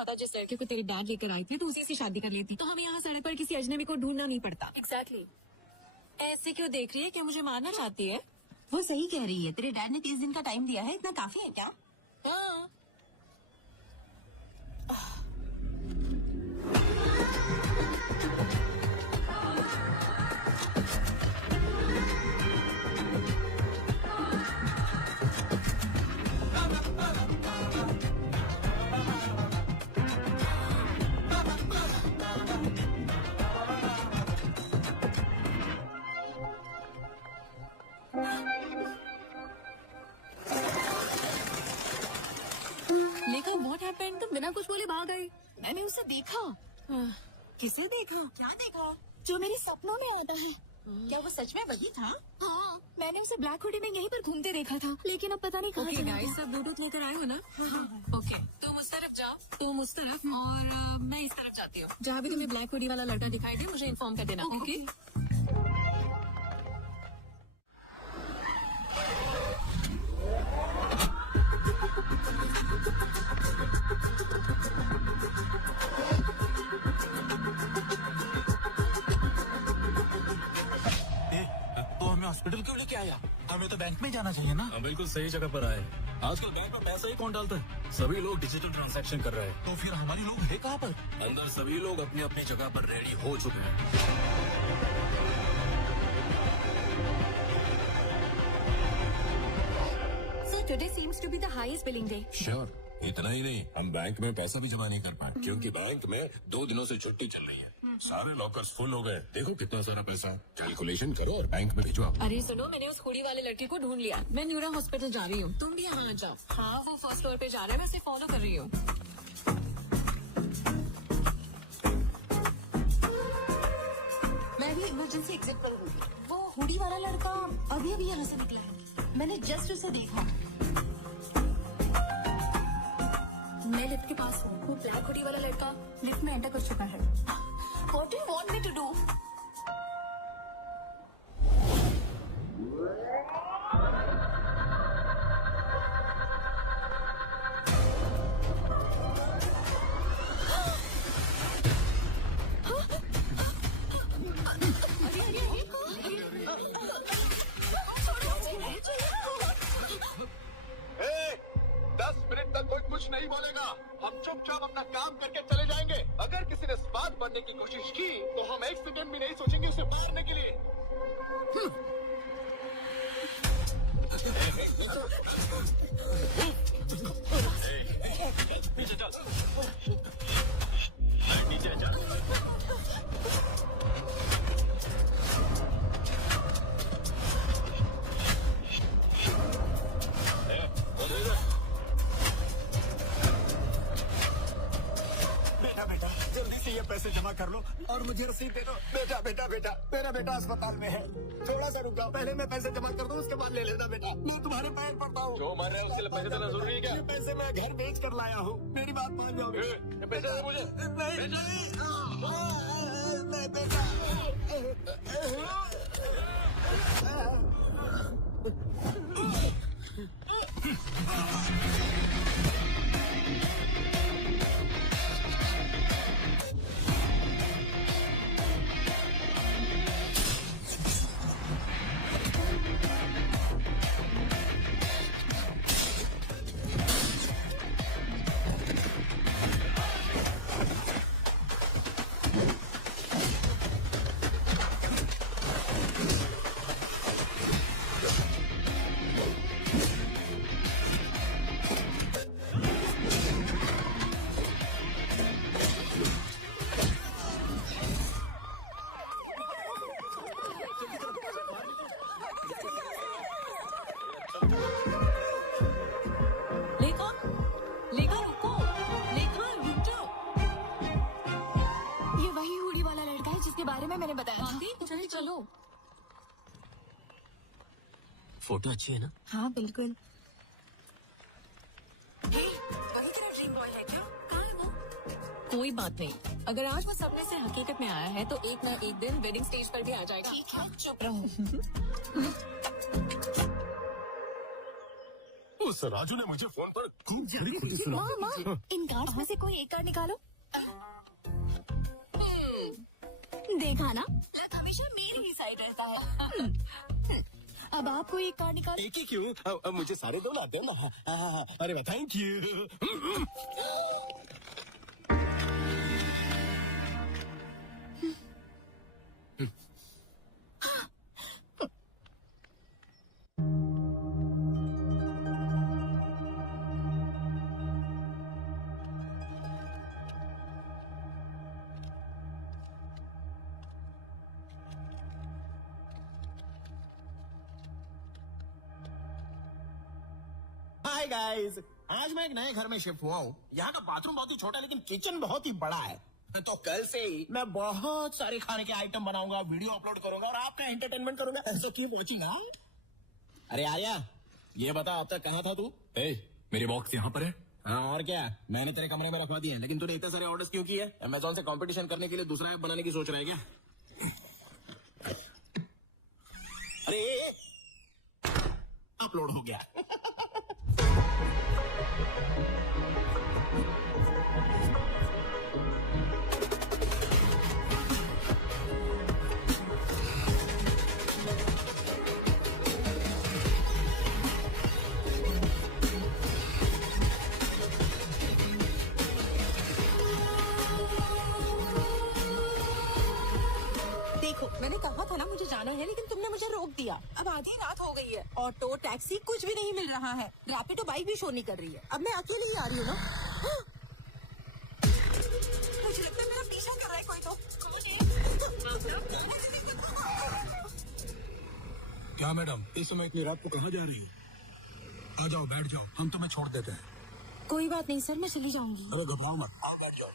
होता जिस लड़के को तेरे डैड लेकर आई थी तो उसी से शादी कर लेती, तो हमें यहाँ सड़क पर किसी अजनबी को ढूंढना नहीं पड़ता। एग्जैक्टली। ऐसे क्यों देख रही है? क्या मुझे मारना चाहती है? वो सही कह रही है, तेरे डैड ने 30 दिन का टाइम दिया है, इतना काफी है क्या? हाँ। लेका व्हाट हैपेंड? तुम बिना कुछ बोले भाग गई। मैंने उसे देखा। किसे देखा? क्या देखा? जो मेरे सपनों में आता है। क्या वो सच में वही था? हाँ, मैंने उसे ब्लैक हुडी में यहीं पर घूमते देखा था, लेकिन अब पता नहीं कहाँ ओके चला गाइस, गया। सब ब्लूटूथ लेकर आए हो ना? ओके, तुम उस तरफ जाओ, तुम उस तरफ, और मैं इस तरफ जाती हूँ। जहाँ भी तुम्हें ब्लैक हुडी वाला लड़का दिखाई दे मुझे इन्फॉर्म कर देना। ओके? तो हमें हॉस्पिटल क्यों लेके आया? हमें तो बैंक में जाना चाहिए ना। हाँ, बिल्कुल सही जगह पर आए। आजकल बैंक में पैसा ही कौन डालता है? सभी लोग डिजिटल ट्रांजैक्शन कर रहे हैं। तो फिर हमारे लोग है कहाँ पर? अंदर सभी लोग अपनी अपनी जगह पर रेडी हो चुके हैं। So today seems to be the highest billing day. Sure, इतना ही नहीं, हम बैंक में पैसा भी जमा नहीं कर पाए क्योंकि बैंक में 2 दिनों से छुट्टी चल रही है। सारे लॉकर्स फुल हो गए। देखो कितना सारा पैसा। कैलकुलेशन करो और बैंक में भेजो आप। अरे सुनो, मैंने उस हुडी वाले लड़के को ढूंढ लिया। मैं न्यूरा हॉस्पिटल जा रही हूँ, तुम भी यहाँ आ जाओ। हाँ, वो फर्स्ट फ्लोर पे जा रहा है, मैं उसे फॉलो कर रही हूँ। मैं भी इमरजेंसी एग्जिट पर हूँ। वो हुडी वाला लड़का अभी अभी यहाँ से निकला है, मैंने जस्ट उसे देखा। मैं लिफ्ट के पास हूँ। वो ब्लैक हुडी वाला लड़का लिफ्ट में एंटर कर चुका है। What do you want me to do? A, 10 minute तक कोई कुछ नहीं बोलेगा। हम चुपचाप अपना काम करके चले जाएंगे। अगर किसी ने स्वाद बनने की कोशिश की तो हम 1 सेकंड भी नहीं सोचेंगे उसे मारने के लिए। नीचे चल, नीचे चल। बेटा बेटा जल्दी से ये पैसे जमा कर लो और मुझे रसीद दे दो। बेटा बेटा बेटा मेरा बेटा अस्पताल में है, थोड़ा सा रुक जाओ, पहले मैं पैसे जमा कर दूं उसके बाद ले लेना। बेटा मैं तुम्हारे पैर पड़ता हूँ। जो मर रहे हैं उसके लिए पैसे देना जरूरी है क्या? ये पैसे मैं घर बेच कर लाया हूँ, मेरी बात मान जाओ। ये पैसे दे मुझे। नहीं नहीं बेटा। मैंने बताया था। चल चलो। फोटो अच्छी है ना? हाँ बिल्कुल। वही तेरा ड्रीम बॉय है क्या? कहाँ है वो? कोई बात नहीं, अगर आज वो सपने से हकीकत में आया है तो एक ना एक दिन वेडिंग स्टेज पर भी आ जाएगा। ठीक है, चुप रहो। उस राजू ने मुझे फोन पर खूब सारी खुशी सुना। माँ माँ इन कार्ड्स में से कोई एक कार्ड निकालो। देखा ना, लक हमेशा मेरी ही साइड रहता है। अब आप कोई एक कार्ड निकालो। एक ही क्यों? अब मुझे सारे दो लाते हो ना। अरे थैंक यू। हाय गाइस, आज मैं एक नए घर में शिफ्ट हुआ हूँ। यहाँ का बाथरूम बहुत ही छोटा है लेकिन किचन बहुत ही बड़ा है। तो कल से ही मैं बहुत सारे खाने के आइटम बनाऊंगा, वीडियो अपलोड करूंगा और आपका एंटरटेनमेंट करूंगा। So keep watching. अरे आर्या, ये बता अब तक कहाँ था तू? मेरे बॉक्स यहाँ पर है। हाँ और क्या, मैंने तेरे कमरे में रखवा दिए, लेकिन तूने इतने सारे ऑर्डर्स क्यों किए? अमेज़न से कंपटीशन करने के लिए दूसरा ऐप बनाने की सोच रहा है क्या? अरे अपलोड हो गया। देखो, मैंने कहा था ना मुझे जाना है, लेकिन तुमने मुझे रोक दिया। अब आधी रात हो गई है, ऑटो टैक्सी कुछ भी नहीं मिल रहा है, रैपिडो बाइक भी शो नहीं कर रही है। अब मैं अकेले ही आ रही हूँ ना। हाँ। मुझे लगता है मेरा पीछा कर रहा है कोई। तो कौन है? क्या मैडम, इस समय इतनी रात को कहाँ जा रही हो? आ जाओ, बैठ जाओ, हम तुम्हें छोड़ देते हैं। कोई बात नहीं सर, मैं चली जाऊंगी। अरे घबराओ मत, आओ बैठ जाओ।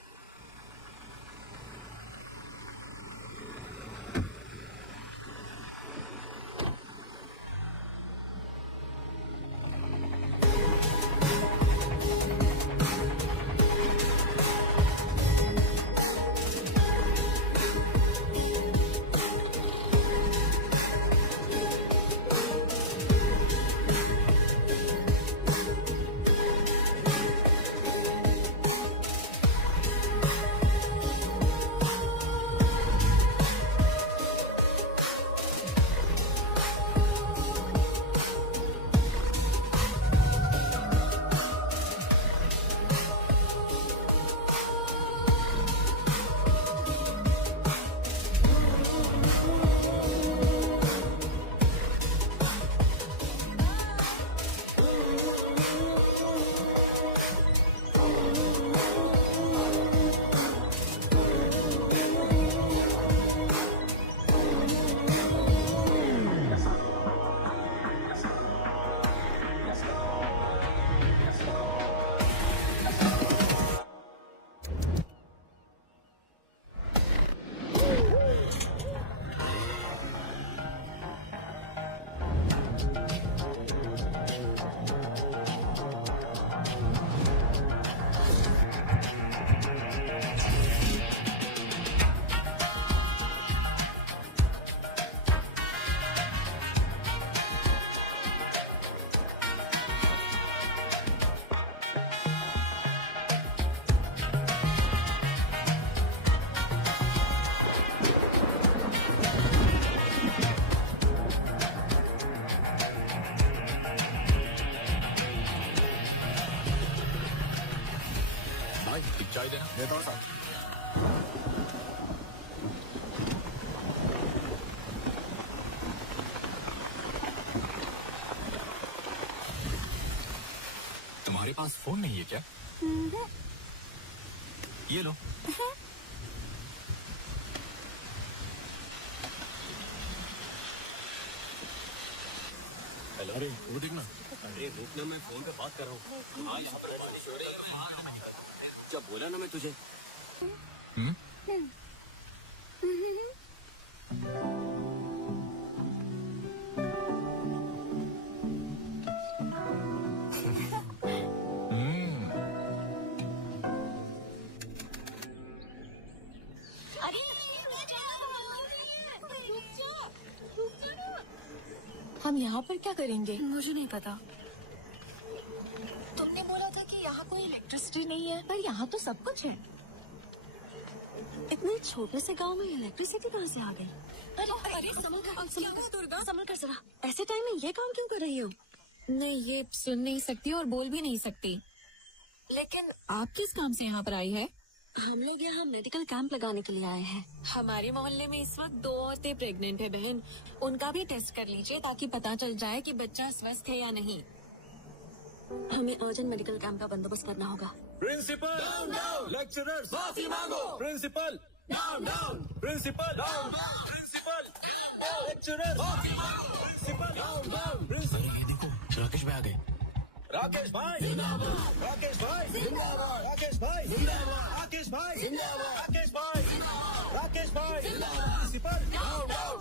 चाय देना। देता हूँ साहब। तुम्हारे पास फोन नहीं है क्या? ये लो। अरे वो देखना, अरे रुकना, मैं फोन पे बात कर रहा हूँ। हाँ, यहाँ पर बारिश हो रही है। जब बोला ना मैं तुझे। हम यहाँ पर क्या करेंगे? मुझे नहीं पता। इलेक्ट्रिसिटी नहीं है, पर यहाँ तो सब कुछ है। इतने छोटे से गांव में इलेक्ट्रिसिटी कहाँ से आ गई? अरे संभल कर जरा। ऐसे टाइम में ये काम क्यों कर रही हो? नहीं, ये सुन नहीं सकती और बोल भी नहीं सकती। लेकिन आप किस काम से यहाँ पर आई है? हम लोग यहाँ मेडिकल कैंप लगाने के लिए आए हैं। हमारे मोहल्ले में इस वक्त 2 औरतें प्रेग्नेंट है बहन। उनका भी टेस्ट कर लीजिए ताकि पता चल जाए कि बच्चा स्वस्थ है या नहीं। हमें अर्जेंट मेडिकल कैंप का बंदोबस्त करना होगा। प्रिंसिपल, लेक्चरर्स माफी मांगो। प्रिंसिपल, प्रिंसिपल, प्रिंसिपल, लेक्चरर्स माफी मांगो। Principal, principal. राकेश भाई आ गए। राकेश भाई जिंदाबाद, राकेश भाई जिंदाबाद, राकेश भाई जिंदाबाद, राकेश भाई जिंदाबाद, राकेश भाई, राकेश भाई प्रिंसिपल,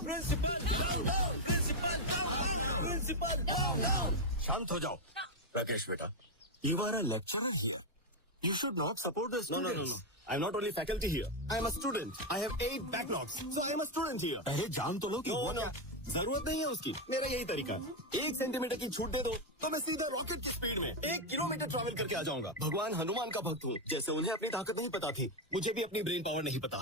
प्रिंसिपल, प्रिंसिपल, प्रिंसिपल। शांत हो जाओ। राकेश बेटा, you are a lecturer here. You should not support the students. No. I'm not only faculty here. I'm a student. I have 8 backlogs. So I'm a student here. अरे जान तो लो कि हुआ क्या। जरूरत नहीं है उसकी। मेरा यही तरीका है। 1 सेंटीमीटर की छूट दे दो तो मैं सीधा रॉकेट की स्पीड में 1 किलोमीटर ट्रैवल करके आ जाऊंगा। भगवान हनुमान का भक्त हूँ। जैसे उन्हें अपनी ताकत नहीं पता थी, मुझे भी अपनी ब्रेन पावर नहीं पता।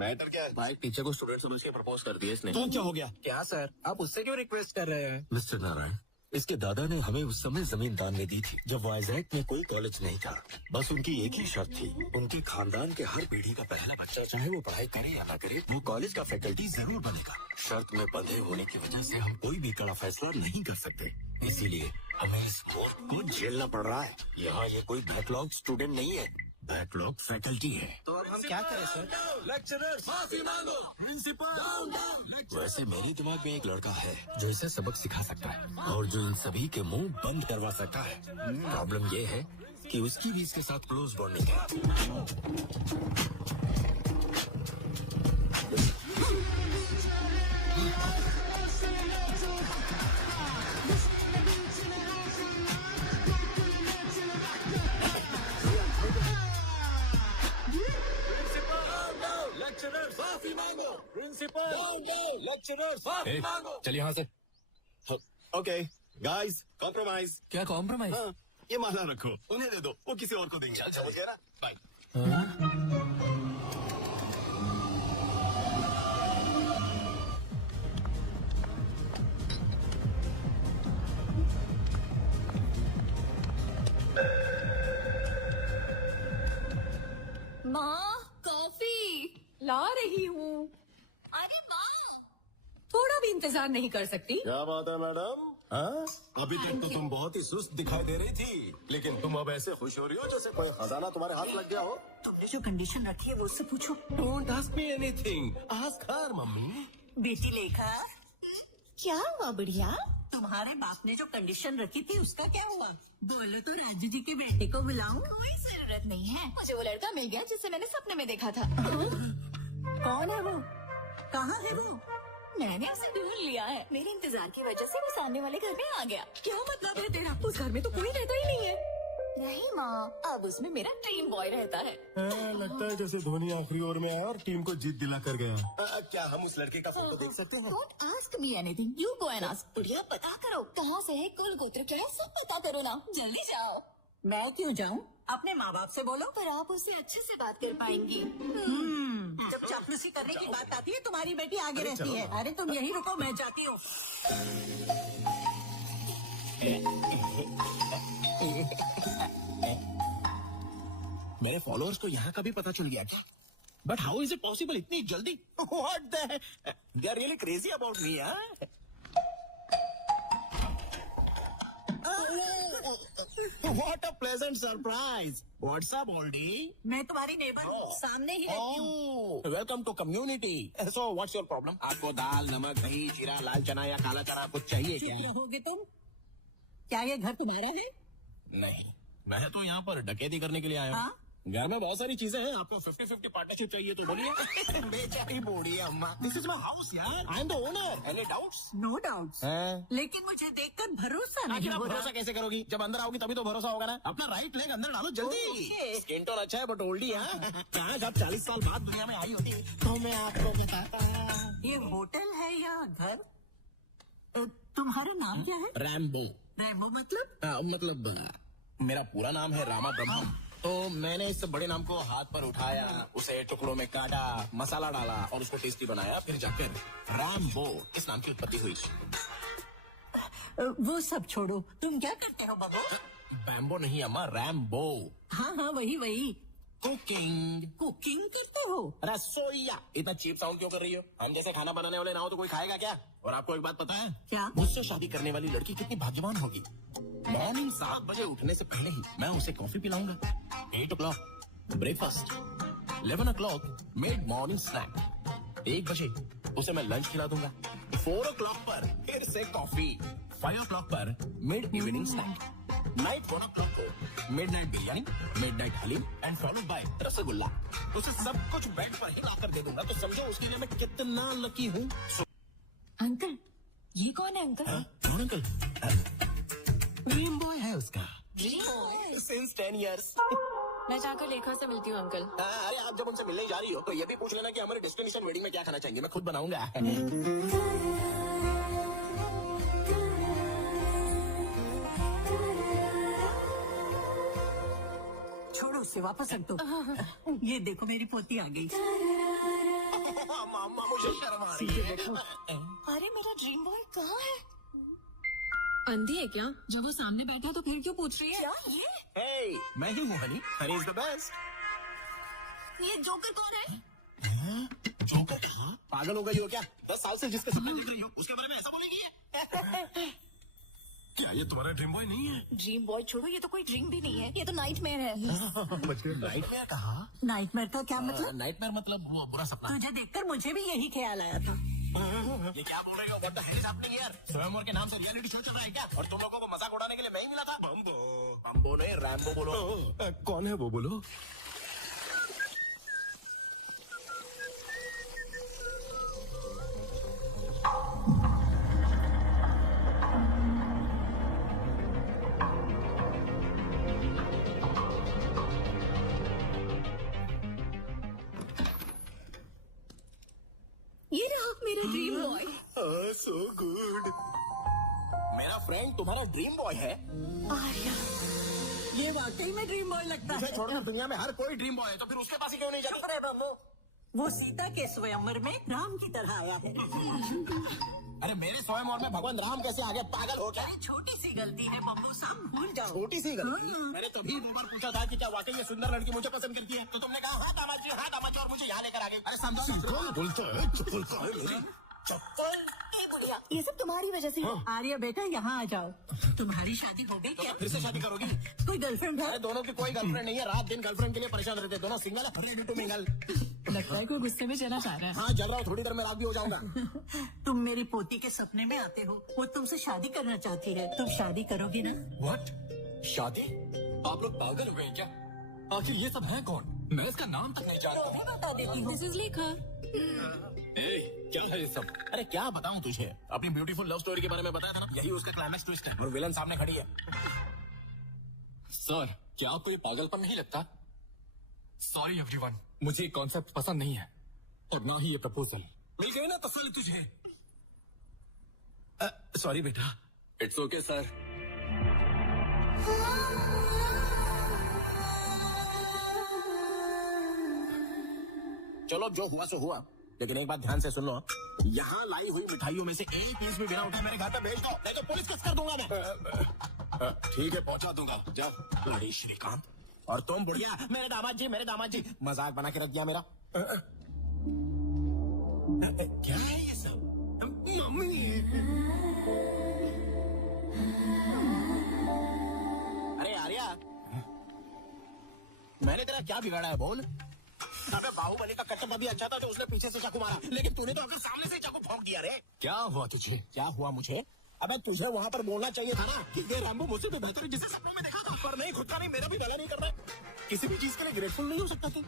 मैटर क्या है? भाई टीचर को स्टूडेंट समझ के प्रपोज कर दिया इसने। तो क्या हो गया? क्या सर, आप उससे क्यों रिक्वेस्ट कर रहे हैं? मिस्टर नारायण, इसके दादा ने हमें उस समय जमीन दान में दी थी जब वाइजैक में कोई कॉलेज नहीं था। बस उनकी एक ही शर्त थी, उनके खानदान के हर पीढ़ी का पहला बच्चा चाहे वो पढ़ाई करे या ना करे, वो कॉलेज का फैकल्टी जरूर बनेगा। शर्त में बंधे होने की वजह से हम कोई भी कड़ा फैसला नहीं कर सकते, इसीलिए हमें इस वोट को झेलना पड़ रहा है। यहाँ ये कोई बैकलॉग स्टूडेंट नहीं है, बैकलॉग फैकल्टी है। तो अब हम क्या करें सर? लेक्चरर्स माफी मांगो। प्रिंसिपल, वैसे मेरे दिमाग में एक लड़का है जो इसे सबक सिखा सकता है और जो इन सभी के मुंह बंद करवा सकता है। प्रॉब्लम ये है कि उसकी भी इसके साथ क्लोज बॉन्डिंग है। लेक्चरर्स माफी मांगो। प्रिंसिपल, लेक्चरर्स माफी मांगो। चलिए यहाँ से। Okay guys, compromise. क्या कॉम्प्रोमाइज? हाँ, ये माला रखो, उन्हें दे दो, वो किसी और को देंगे। समझ गया ना? बाय। माँ, कॉफी ला रही हूँ। अरे माँ, थोड़ा भी इंतजार नहीं कर सकती? क्या बात है मैडम? हाँ? अभी तक तो तुम बहुत ही सुस्त दिखाई दे रही थी, लेकिन तुम अब ऐसे खुश हो रही हो जैसे कोई खजाना तुम्हारे हाथ लग गया हो। तुमने जो कंडीशन रखी है वो उससे पूछो। Don't ask me anything, ask her mummy. बेटी लेखा, क्या हुआ बढ़िया? तुम्हारे बाप ने जो कंडीशन रखी थी उसका क्या हुआ? बोलो तो राजू जी के बेटे को बुलाऊं? कोई जरूरत नहीं है, मुझे वो लड़का मिल गया जिसे मैंने सपने में देखा था। कौन है वो? कहाँ है वो? मैंने उसे ढूंढ लिया है। मेरे इंतजार की वजह से वो सामने वाले घर में आ गया। क्या मतलब है तेरा? उस घर में तो कोई रहता ही नहीं है। नहीं माँ, अब उसमें मेरा ड्रीम बॉय रहता है। लगता है जैसे धोनी आखिरी ओवर में आया और टीम को जीत दिला कर गया। क्या हम उस लड़के का फोटो देख सकते हैं? Don't ask me anything. You go and ask. बढ़िया, पता करो कहाँ से है, कुल गोत्र क्या है, सब पता करो ना। जल्दी जाओ। मैं क्यों जाऊं? अपने माँ बाप से बोलो। पर आप उससे अच्छे से बात कर पाएंगी। जब चापलूसी करने की बात आती है तुम्हारी बेटी आगे रहती है। अरे तुम यहीं रुको, मैं जाती हूँ। मेरे फॉलोअर्स को यहाँ का भी पता चल गया क्या? But how is it possible इतनी जल्दी? What the, they are really crazy about me. What a pleasant surprise. What's up, Oldie? मैं तुम्हारी नेबर हूँ, सामने ही रहती हूँ। Oh, welcome to community. So, what's your problem? आपको दाल, नमक, दही, जीरा, लाल चना या काला चना कुछ चाहिए क्या? चुप रहोगे तुम? क्या ये घर तुम्हारा है? नहीं, मैं तो यहाँ पर डकैती करने के लिए आया हूँ। हाँ? घर में बहुत सारी चीजें हैं, आपको 50-50 पार्टनरशिप चाहिए तो बोलिए। बेचारी बूढ़ी अम्मा, दिस इज माय हाउस यार, I am the owner. Any doubts? No doubts. लेकिन मुझे देखकर भरोसा नहीं आखिर आप हो रहा। भरोसा कैसे करोगी? जब अंदर आओगी तभी तो भरोसा होगा ना। अपना राइट लेग अंदर डालो जल्दी। Okay. स्किन टोन अच्छा है बट ओल्डी है। कहाँ जब 40 साल बाद दुनिया में आई होती तो मैं आपको बताता। ये होटल है या घर? तुम्हारा नाम क्या है? रैम्बो। रैम्बो मतलब? मतलब मेरा पूरा नाम है रामा ब्रह्मम। तो मैंने इस बड़े नाम को हाथ पर उठाया, उसे टुकड़ों में काटा, मसाला डाला और उसको टेस्टी बनाया, फिर जाकर रैम्बो इस नाम की उत्पत्ति हुई। वो सब छोड़ो, तुम क्या करते हो बाबू? बैम्बो नहीं अम्मा, रैम्बो। हाँ हाँ वही। कुकिंग। कुकिंग करते हो? रसोईया। इतना चीप साउंड क्यों कर रही हो? हम जैसे खाना बनाने वाले ना हो तो कोई खाएगा क्या? और आपको एक बात पता है? क्या? मुझसे शादी करने वाली लड़की कितनी भाग्यवान होगी। मॉर्निंग 7 बजे उठने से पहले ही मैं उसे कॉफी पिलाऊंगा। 8 o'clock breakfast, 11 o'clock mid morning snack, 1 बजे उसे मैं लंच खिला दूंगा। 4 o'clock पर फिर से कॉफी, 5 o'clock पर mid evening snack, night 1 o'clock को midnight biryani, midnight haleem and followed by rasgulla. उसे सब कुछ बेड पर ही लाकर दे दूंगा, तो समझो उसके लिए मैं कितना लकी हूँ। अंकल, ये कौन है अंकल? कौन अंकल? ड्रीम बॉय है उसका। Since 10 years। मैं जाकर लेखा से मिलती हूँ अंकल। अरे आप जब उनसे मिलने जा रही हो तो ये भी पूछ लेना कि हमारे डेस्टिनेशन वेडिंग में क्या खाना चाहिए, मैं खुद बनाऊंगा। छोड़ो उससे, वापस रख दो। ये देखो मेरी पोती आ गई। मामा मुझे शर्म आ रही है। अरे मेरा ड्रीम बॉय कहाँ है? अंधी है क्या? जब वो सामने बैठा तो फिर क्यों पूछ रही है? क्या ये? Hey, मैं ही हूँ Honey, honey is the best. ये जोकर कौन है? जोकर? पागल हो गई हो क्या? 10 साल से जिसका सपना देख रही हो उसके बारे में ऐसा बोलेगी ये? क्या ये तुम्हारा ड्रीम बॉय नहीं है? ड्रीम बॉय छोड़ो, ये तो कोई ड्रीम भी नहीं है, ये तो नाइटमेयर है। नाइटमेयर कहा? नाइटमेयर का क्या मतलब? नाइटमेयर मतलब वो बुरा सपना। तुझे देखकर मुझे भी यही ख्याल आया था। ये क्या बोल रहे हो? What the hell is happening here? स्वयंवर के नाम से रियलिटी शो चल रहा है क्या? और तुम लोगों को मजाक उड़ाने के लिए मैं ही मिला था? बम्बो नहीं, रैम्बो बोलो। कौन है वो बोलो? ये रहा मेरा ड्रीम बॉय। So good. मेरा फ्रेंड तुम्हारा ड्रीम बॉय है? आर्या, ये वाकई में ड्रीम बॉय लगता मुझे है। छोड़कर दुनिया में हर कोई ड्रीम बॉय है, तो फिर उसके पास ही क्यों नहीं जाती? अरे बम्बो, वो सीता के स्वयंवर में राम की तरह आया है। अरे मेरे स्वयंवर में भगवान राम कैसे आ गए? पागल हो क्या? छोटी सी गलती है बम्बो, सब भूल जाओ। छोटी सी गलती? मैंने तभी 2 बार पूछा था कि क्या वाकई ये सुंदर लड़की मुझे पसंद करती है, तो तुमने कहा हाँ दामाद जी, और मुझे यहाँ लेकर आ गई। अरे समझो बोलता है मेरी चप्पल। ये सब तुम्हारी वजह से। आर्या बेटा यहाँ आ जाओ। तुम्हारी शादी हो गई क्या? फिर से शादी करोगी? कोई गर्लफ्रेंड है? अरे दोनों की कोई गर्लफ्रेंड नहीं है, रात दिन गर्लफ्रेंड के लिए परेशान रहते, दोनों सिंगल है, रेडी टू मिंगल। लगता है कोई गुस्से में चला जा रहा है। हाँ जल रहा हूँ, थोड़ी देर में रात भी हो जाऊंगा। तुम मेरी पोती के सपने में आते हो, वो तुमसे शादी करना चाहती है, तुम शादी करोगी ना? व्हाट? शादी? आप लोग पागल हो गए क्या? आखिर ये सब है कौन? मैं इसका नाम तक नहीं जानता। मैं बता देती हूँ। दिस इज लेखा। क्या है ये सब? अरे क्या बताऊं तुझे, अपनी ब्यूटीफुल लव स्टोरी के बारे में बताया था ना, यही उसका क्लाइमैक्स ट्विस्ट है, और विलन सामने खड़ी है। सर, क्या आपको ये पागलपन नहीं लगता? सॉरी एवरीवन, मुझे ये कॉन्सेप्ट पसंद नहीं है, और ना ही ये प्रपोजल। मिल गई ना तसल्ली तुझे? सॉरी बेटा। It's okay sir. चलो जो हुआ सो हुआ, लेकिन एक बात ध्यान से सुन लो, यहाँ लाई हुई मिठाइयों में से एक पीस भी बिना उठाए मेरे घर पे भेज दो, नहीं तो पुलिस केस कर दूंगा मैं। ठीक है पहुंचा दूंगा, जा। बड़ी श्रीकांत। और तुम बुढ़िया, मेरे दामाद जी, मजाक बना के रख दिया मेरा। क्या है ये सब? मम्मी। अरे आर्या, मैंने तेरा क्या बिगाड़ा है बोल? अबे बाहुबली का कटप्पा भी अच्छा था, तो उसने पीछे से चाकू मारा, लेकिन तूने तो अगर सामने से ही चाकू भोंक दिया रे। क्या हुआ तुझे? क्या हुआ मुझे? अबे तुझे वहाँ पर बोलना चाहिए था ना कि ये रैम्बो मुझसे भी बेहतर है, जिसे सपनों में देखा था। पर नहीं, खुद का नहीं, मेरा भी भला नहीं कर रहा। किसी भी चीज के लिए ग्रेटफुल नहीं हो सकता तू?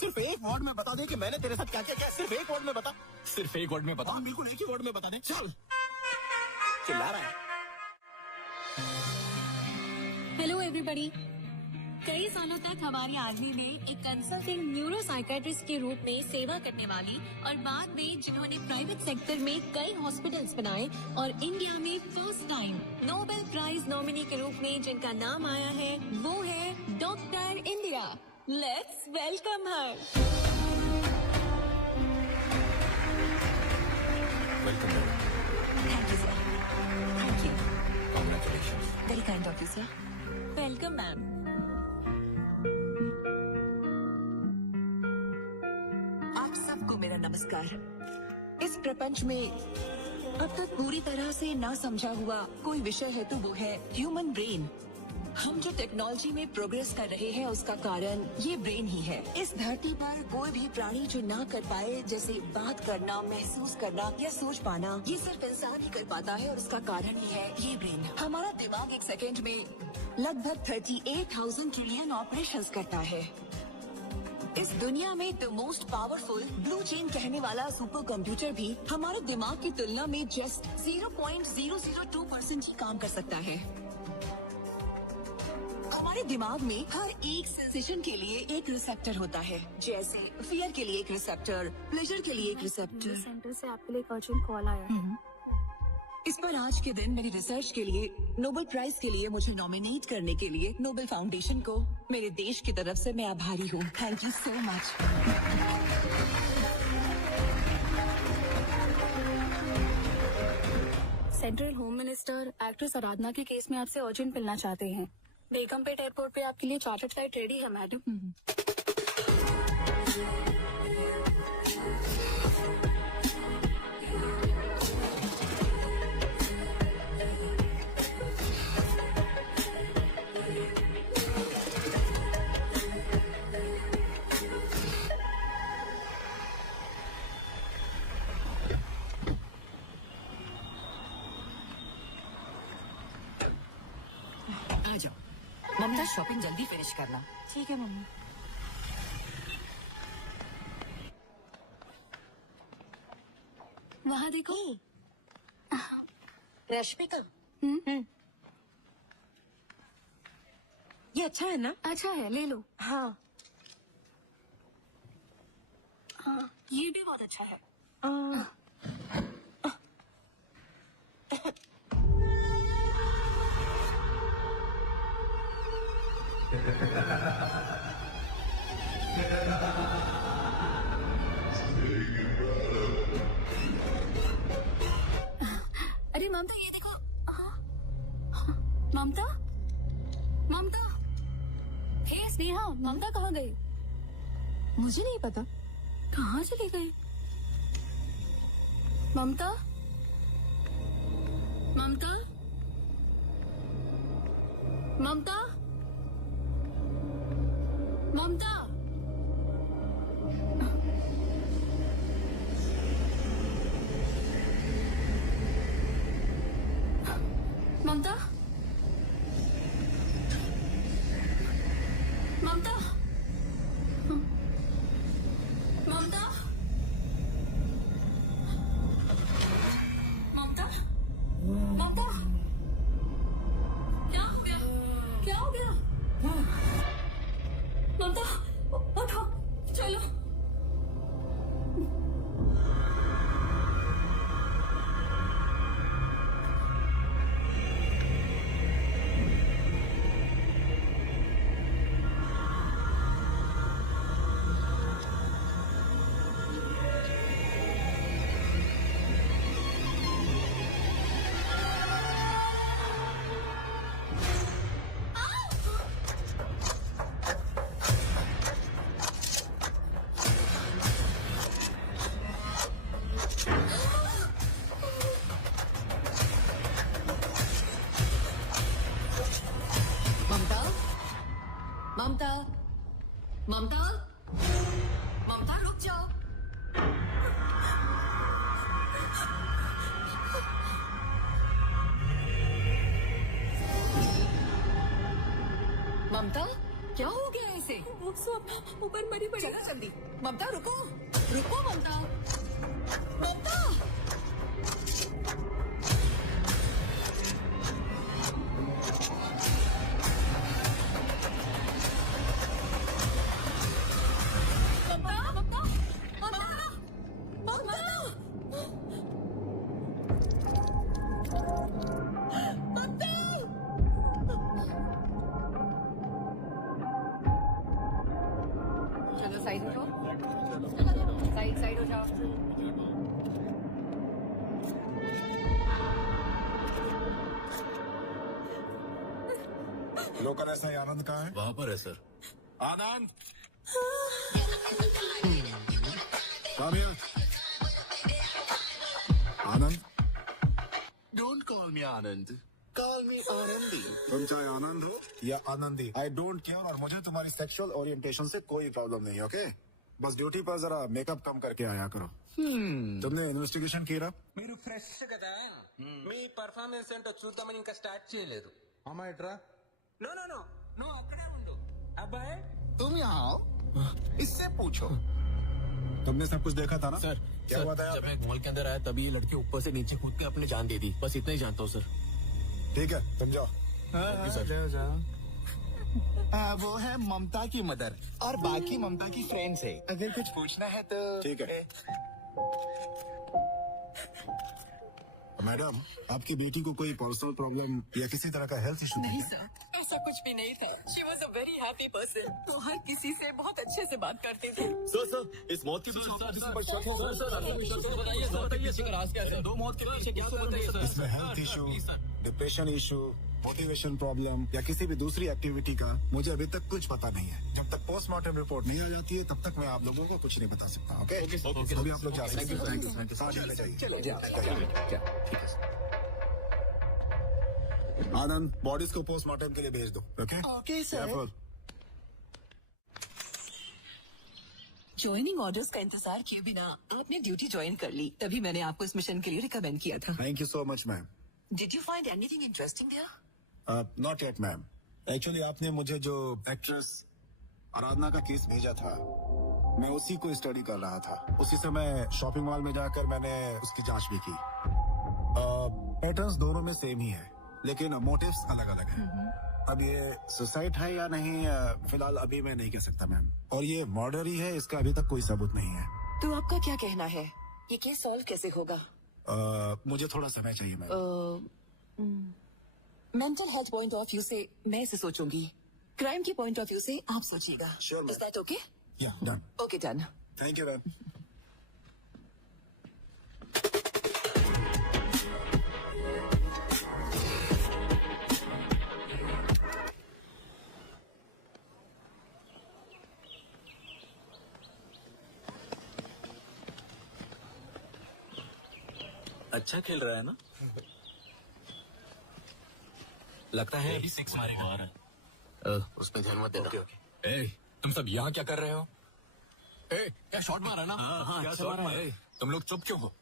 सिर्फ एक वर्ड में बता दे कि मैंने तेरे साथ क्या क्या किया, सिर्फ एक वर्ड में बता। सिर्फ एक वर्ड में बता? हाँ, बिल्कुल एक ही वर्ड में बता दे। चल। चिल्ला रहा है। हेलो एवरीबॉडी, कई सालों तक हमारी आर्मी में एक कंसल्टिंग न्यूरो साइकेट्रिस्ट के रूप में सेवा करने वाली और बाद में जिन्होंने प्राइवेट सेक्टर में कई हॉस्पिटल्स बनाए और इंडिया में first time Nobel prize nominee के रूप में जिनका नाम आया है वो है doctor Indira. Let's welcome her. Welcome. Thank you sir. Thank you. Congratulations. Very kind of you sir. Welcome ma'am. आप सबको मेरा नमस्कार। इस प्रपंच में अब तक पूरी तरह से ना समझा हुआ कोई विषय है तो वो है ह्यूमन ब्रेन। हम जो टेक्नोलॉजी में प्रोग्रेस कर रहे हैं उसका कारण ये ब्रेन ही है। इस धरती पर कोई भी प्राणी जो ना कर पाए, जैसे बात करना, महसूस करना या सोच पाना, ये सिर्फ इंसान ही कर पाता है और उसका कारण ही है ये ब्रेन। हमारा दिमाग एक सेकेंड में लगभग 38,000 ट्रिलियन ऑपरेशंस करता है। इस दुनिया में the most powerful blue chain कहने वाला सुपर कंप्यूटर भी हमारे दिमाग की तुलना में जस्ट 0.002% ही काम कर सकता है। हमारे दिमाग में हर एक सेंसेशन के लिए एक रिसेप्टर होता है, जैसे फियर के लिए एक रिसेप्टर, प्लेजर के लिए एक रिसेप्टर। सेंटर से आपके लिए एक अर्जेंट कॉल आया है। इस पर आज के दिन मेरी रिसर्च के लिए नोबेल प्राइज के लिए मुझे नॉमिनेट करने के लिए नोबेल फाउंडेशन को मेरे देश की तरफ से मैं आभारी हूँ। Thank you so much. Central home minister actress Aradhana के केस में आपसे अर्जेंट मिलना चाहते हैं। बेगमपेट एयरपोर्ट पे आपके लिए चार्टर्ड फ्लाइट रेडी है मैडम। आ जाओ ममता, शॉपिंग जल्दी फिनिश करना। ठीक है मम्मी। वहाँ देखो। रश्मिका, ये अच्छा है ना? अच्छा है, ले लो। हाँ। हाँ, ये भी बहुत अच्छा है। अरे ममता, ये देखो। ममता, ममता। हे स्नेहा, ममता कहाँ गई? मुझे नहीं पता। कहाँ चली गई? ममता, ममता, ममता, ममता। ममता, ममता, ममता, ममता, ममता। क्या हो गया? क्या हो गया? ममता, उठो, चलो। ममता, ममता, ममता रुक जाओ। ममता, क्या हो गया ऐसे? ऊपर मरी पड़ी। चलो जल्दी। ममता रुको, रुको ममता, ममता। लोकल एसआई आनंद कहाँ है? वहाँ पर है sir. Anand, Come here. Anand, don't call me Anand, call मी आनंदी। तुम चाहे आनंद हो या आनंदी, आई डोंट केयर, और मुझे तुम्हारी सेक्सुअल ओरिएंटेशन से कोई प्रॉब्लम नहीं है, ओके? बस ड्यूटी पर जरा मेकअप कम करके आया करो। तुमने इन्वेस्टिगेशन किया? మీరు ఫ్రెష్ కదా మీ పర్ఫార్మెన్స్ ఏంటో చూద్దామని ఇంకా స్టార్ట్ చేయలేదు అమ్మాయిట్రా నో నో నో నువ్వు అక్కడే ఉండు అబ్బాయి तुम यहाँ आओ, इससे पूछो। तुमने सब कुछ देखा था ना? सर, क्या सर, हुआ था? जब मैं मॉल के अंदर आया तभी ये लड़की ऊपर से नीचे कूद के अपने जान दे दी, बस इतना ही जानता हूँ सर। ठीक है, तुम जाओ। वो है ममता की मदर और बाकी ममता की फ्रेंड्स है। अगर कुछ पूछना है तो ठीक है। मैडम, आपकी बेटी को कोई पर्सनल प्रॉब्लम या किसी तरह का हेल्थ इशू नहीं है? सर, ऐसा कुछ भी नहीं था। She was a very happy person. वो हर किसी से बहुत अच्छे से बात करते थे। सर, इस मौत के पीछे आपको किसी पर शक है? बताइए सर, पीछे का राज क्या है? दो मौत के पीछे क्या बताइए सर? इसमें health issue, depression issue, motivation problem या किसी भी दूसरी एक्टिविटी का मुझे अभी तक कुछ पता नहीं है। जब तक पोस्टमार्टम रिपोर्ट नहीं आ जाती है तब तक मैं आप लोगों को कुछ नहीं बता सकता। ओके? अभी आप लोग जा सकते हैं। हाँ, चले जाइए। आनंद, बॉडीज को पोस्टमार्टम के लिए भेज दो। Okay? Okay sir. Careful. Joining orders का इंतजार किए बिना आपने ड्यूटी ज्वाइन कर ली, तभी मैंने आपको इस मिशन के लिए रिकमेंड किया था। Thank you so much ma'am. Did you find anything interesting there? Not yet ma'am. Actually आपने मुझे जो एक्ट्रेस आराधना का केस भेजा था, मैं उसी को स्टडी कर रहा था। उसी समय शॉपिंग मॉल में जाकर मैंने उसकी जांच भी की। पैटर्न्स दोनों में सेम ही है, लेकिन मोटिव्स अलग अलग हैं। अब ये सुसाइड है या नहीं, फिलहाल अभी मैं नहीं कह सकता मैम। और ये मर्डर ही है, इसका अभी तक कोई सबूत नहीं है। तो आपका क्या कहना है, ये केस सॉल्व कैसे होगा? मुझे थोड़ा समय चाहिए ma'am. Mental health point of view से मैं इसे सोचूंगी, क्राइम की पॉइंट ऑफ व्यू से आप सोचिएगा। Sure, is that okay? या done. Okay done. Thank you ma'am. अच्छा खेल रहा है ना? लगता है अभी 6 मारेगा। उसमें ध्यान मत देना। ए, तुम सब यहाँ क्या कर रहे हो? ए, क्या शॉट मारा ना? हाँ, क्या अच्छा शॉट मारा? ए, तुम लोग चुप क्यों हो?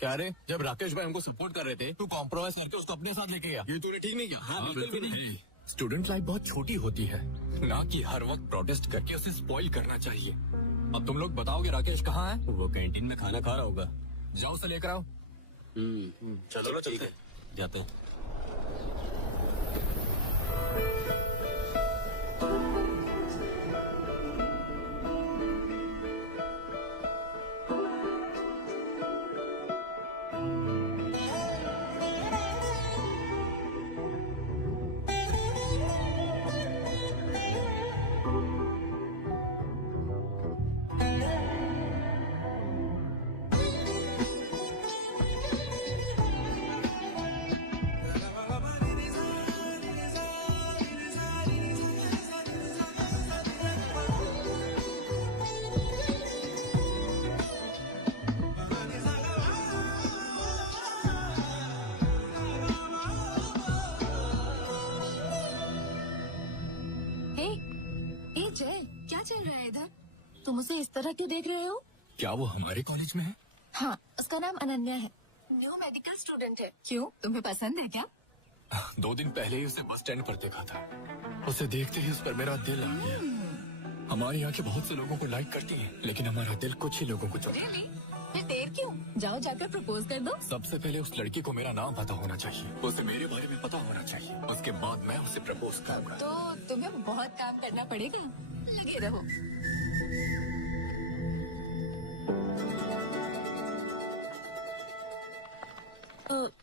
क्या रे, जब राकेश भाई हमको सपोर्ट कर रहे थे, तू कॉम्प्रोमाइज करके उसको अपने साथ लेके गया। ये तूने ठीक नहीं किया। हाँ, बिल्कुल भी नहीं। स्टूडेंट लाइफ बहुत छोटी होती है, ना कि हर वक्त प्रोटेस्ट करके उसे स्पॉइल करना चाहिए। अब तुम लोग बताओगे राकेश कहाँ है? वो कैंटीन में खाना खा रहा होगा। जाओ उसे लेकर आओ। चलो चलते हैं। जाते हैं। क्या चल रहा है इधर? तुम उसे इस तरह क्यों देख रहे हो? क्या वो हमारे कॉलेज में है? हाँ, उसका नाम अनन्या है, न्यू मेडिकल स्टूडेंट है। क्यों, तुम्हें पसंद है क्या? 2 दिन पहले ही उसे बस स्टैंड पर देखा था। उसे देखते ही उस पर मेरा दिल आ गया। हमारे यहाँ के बहुत से लोगों को लाइक करती है, लेकिन हमारा दिल कुछ ही लोगों को चाहता है। फिर देर क्यों? जाओ जाकर प्रपोज कर दो। सबसे पहले उस लड़की को मेरा नाम पता होना चाहिए, उसे मेरे बारे में पता होना चाहिए, उसके बाद मैं उसे प्रपोज करूंगा। तो तुम्हें बहुत काम करना पड़ेगा, लगे रहो।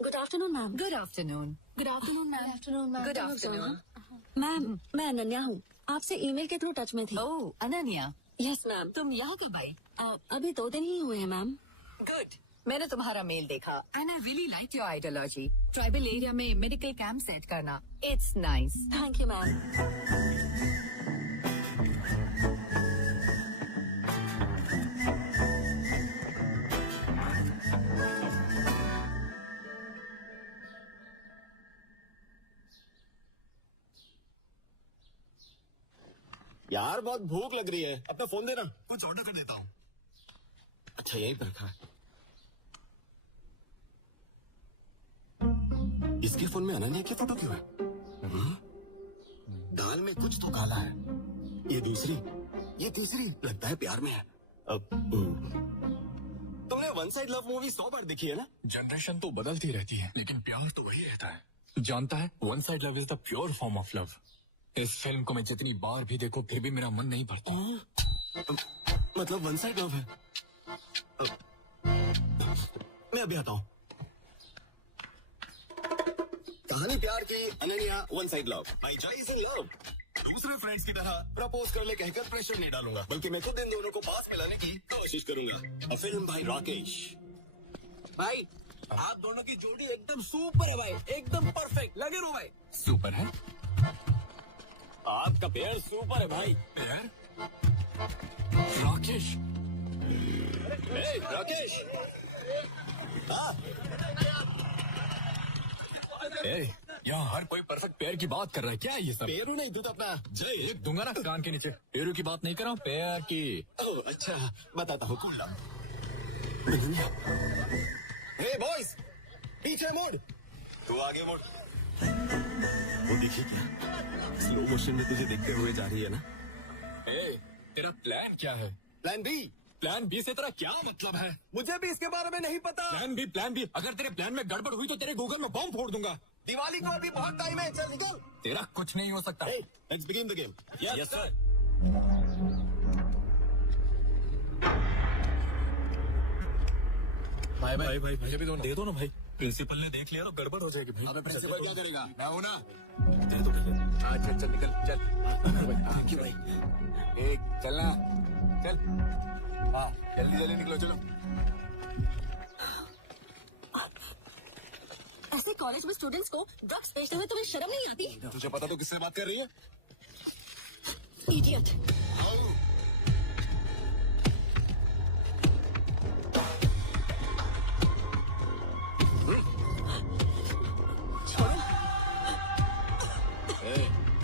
Good afternoon ma'am. Good afternoon. Good afternoon ma'am. Afternoon ma'am. Good afternoon. Ma'am, मैं अनन्या हूँ, आपसे ईमेल के थ्रू टच में थी। ओह अनन्या, यस मैम। तुम यहाँ कब आई? अभी 2 दिन ही हुए हैं मैम। गुड, मैंने तुम्हारा मेल देखा and I really like your ideology. Tribal area में मेडिकल कैंप सेट करना, it's nice. Thank you ma'am. यार बहुत भूख लग रही है, अपना फोन देना, कुछ ऑर्डर कर देता हूँ। अच्छा यहीं पर रखा है। इसके फोन में अनन्या की फोटो क्यों है? दाल में कुछ तो काला है। ये दूसरी, ये तीसरी, लगता है प्यार में है। अब तुमने वन साइड लव मूवी 100 बार देखी है ना? जनरेशन तो बदलती रहती है, लेकिन प्यार तो वही रहता है। जानता है, one side love is the pure form of love. इस फिल्म को मैं जितनी बार भी देखूं फिर भी मेरा मन नहीं भरता। मतलब वन साइड लव है। मैं अभी आता हूँ। कहानी प्यार की, Ananya one side love. My Joy is in love. दूसरे फ्रेंड्स की तरह प्रपोज कर ले कहकर प्रेशर नहीं डालूंगा, बल्कि मैं खुद इन दोनों को पास मिलाने की कोशिश करूंगा। अ फिल्म भाई राकेश। भाई आप दोनों की जोड़ी एकदम सुपर है भाई, एकदम परफेक्ट। लगे रहो भाई। सुपर है? आपका पेयर सुपर है भाई। पेयर? राकेश। ए, राकेश। हाँ। यहाँ हर कोई परफेक्ट पेयर की बात कर रहा है, क्या है ये सब? पेरू नहीं, तू तो अपना जय एक दूंगा ना कान के नीचे। पेरू की बात नहीं कर रहा हूँ, पेयर की। ओह अच्छा, बताता हूँ। Cool down. हे बॉयज, पीछे मुड़। तू आगे मुड़। वो देखिए क्या स्लो मोशन में तुझे देखते हुए जा रही है ना? तेरा प्लान क्या है? Plan B. प्लान बी से तेरा क्या मतलब है? मुझे भी इसके बारे में नहीं पता। Plan B. अगर तेरे प्लान में गड़बड़ हुई तो तेरे गूगल में बॉम्ब फोड़ दूंगा। दिवाली को अभी बहुत टाइम है, चल निकल। तेरा कुछ नहीं हो सकता। Let's begin the game. Yes sir. भाई मुझे भी दे दो ना भाई। प्रिंसिपल ने देख लिया तो गड़बड़ हो जाएगी भाई। अबे प्रिंसिपल क्या करेगा? मैं हूं ना। दे दो भैया। चल चल निकल चल। थैंक यू भाई। एक चलना चल। हाँ जल्दी जल्दी निकलो चलो। ऐसे कॉलेज में स्टूडेंट्स को ड्रग्स बेचते हुए तुम्हें शर्म नहीं आती? तुझे पता तो किससे बात कर रही है? इडियट।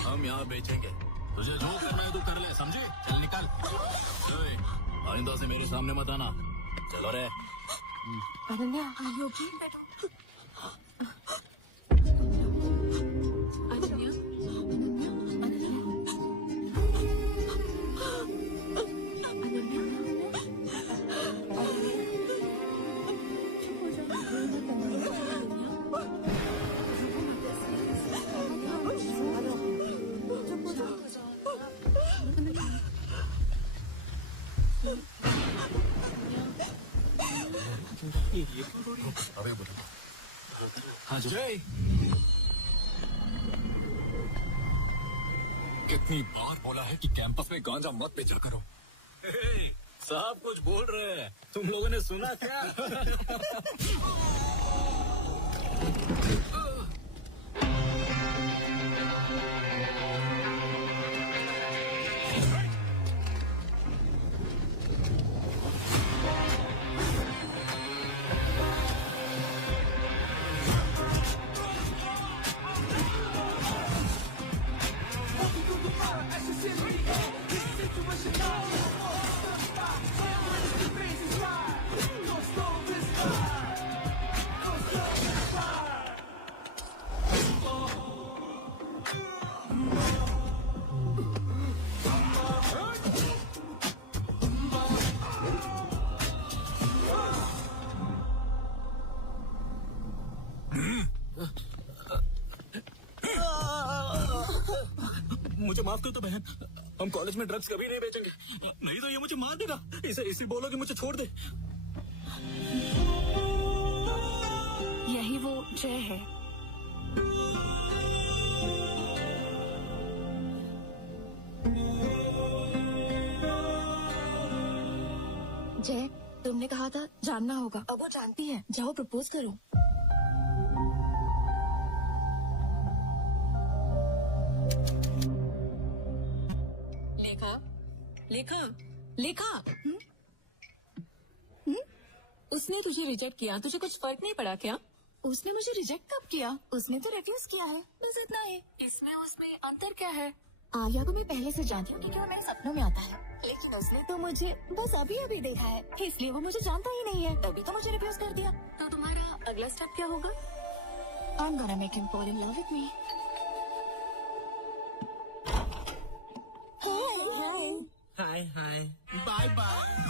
हम यहाँ बेचेंगे, तुझे जो करना है तो कर ले, समझे? चल निकल। आइंदा से मेरे सामने मत आना। चलो रे। Ananya, are you okay? हाँ जय। कितनी बार बोला है कि कैंपस में गांजा मत बेचा करो। साहब कुछ बोल रहे हैं, तुम लोगों ने सुना क्या? मुझे माफ कर दो बहन, हम कॉलेज में ड्रग्स कभी नहीं बेचेंगे, नहीं तो ये मुझे मार देगा। इसे बोलो कि मुझे छोड़ दे। यही वो जय है। जय, तुम तुमने कहा था जानना होगा, अब वो जानती है। जाओ प्रपोज करो। लेखा, लेखा, लेखा। उसने तुझे रिजेक्ट किया, तुझे कुछ फर्क नहीं पड़ा क्या? उसने मुझे रिजेक्ट कब किया? उसने तो रिफ्यूज किया है, बस इतना ही। इसमें उसमें अंतर क्या है? आर्या को मैं पहले से जानती हूँ क्योंकि वो मेरे सपनों में आता है, लेकिन उसने तो मुझे बस अभी अभी देखा है, इसलिए वो मुझे जानता ही नहीं है, तभी तो मुझे रिफ्यूज कर दिया। तो तुम्हारा अगला स्टेप क्या होगा? I'm gonna make him fall in love with me. Hi hi bye bye.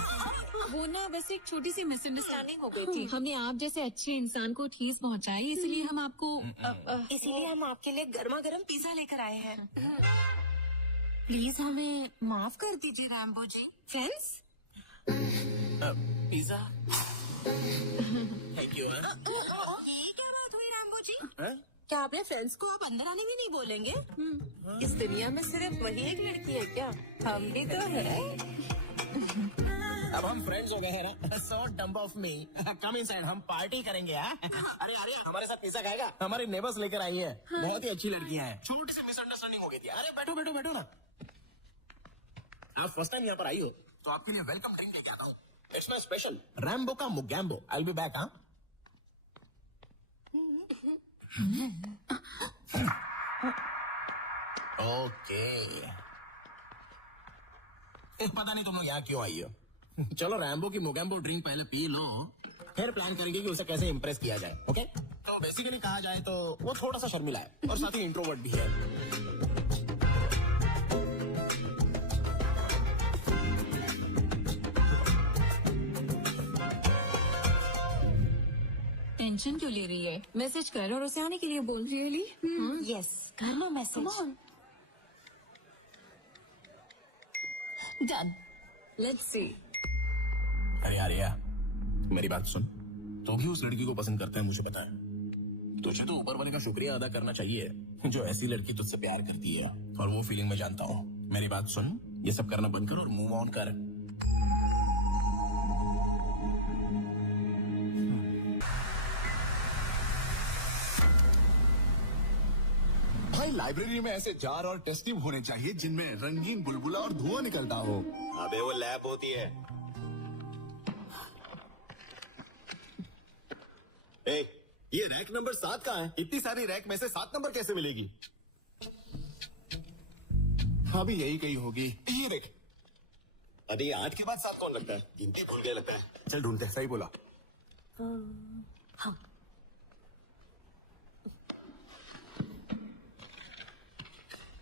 वो ना वैसे एक छोटी सी मिसअंडरस्टैंडिंग हो गई थी। हमने आप जैसे अच्छे इंसान को ठेस पहुंचाई, इसलिए हम आपको इसीलिए हम आपके लिए गर्मा गर्म पिज्जा लेकर आए हैं। प्लीज हमें माफ कर दीजिए Rambo ji. Friends, pizza thank you. ये क्या बात हुई रैम्बो जी? क्या अपने फ्रेंड्स को आप अंदर आने भी नहीं बोलेंगे? इस दुनिया में सिर्फ वही एक लड़की है क्या? हम भी तो है। अब हम फ्रेंड्स हो गए हैं ना, so dumb of me. Come inside, हम पार्टी करेंगे। अरे अरे हमारे साथ पिज्जा खाएगा? हमारे नेबर्स लेकर आई है, बहुत ही अच्छी लड़कियां हैं। छोटी सी मिसअंडरस्टैंडिंग हो गई थी। अरे बैठो बैठो बैठो ना। आप फर्स्ट टाइम यहाँ पर आई हो तो आपके लिए वेलकम ड्रिंक लेके आता हूँ। इट्स माई स्पेशल रैम्बो का Mogambo. I will be back. हाँ ओके। पता नहीं तुम लोग यहाँ क्यों आई हो। चलो रैम्बो की मोगैम्बो ड्रिंक पहले पी लो, फिर प्लान करेंगे कि उसे कैसे इम्प्रेस किया जाए। ओके? तो बेसिकली कहा जाए तो वो थोड़ा सा शर्मिला है और साथ ही इंट्रोवर्ट भी है। टेंशन क्यों ले रही है? मैसेज कर और उसे आने के लिए बोल। Really? यस, कर लो message. Come on. Done, let's see. अरे आर्या, मेरी बात सुन। तो भी उस लड़की को पसंद करता है, मुझे पता है। तुझे तो ऊपर वाले का शुक्रिया अदा करना चाहिए जो ऐसी लड़की तुझसे प्यार करती है, और वो फीलिंग मैं जानता हूँ। मेरी बात सुन, ये सब करना बंद कर और मूव ऑन कर। भाई लाइब्रेरी में ऐसे जार और टेस्ट ट्यूब होने चाहिए जिनमें रंगीन बुलबुला और धुआं निकलता हो। अबे वो लैब होती है। ए, ये रैक नंबर 7 कहाँ है? इतनी सारी रैक में से 7 नंबर कैसे मिलेगी? हाँ भी यही कहीं होगी। ये देख। अरे 8 के बाद 7 कौन लगता है? गिनती भूल गया लगता है। चल ढूंढते हैं। सही बोला। हाँ।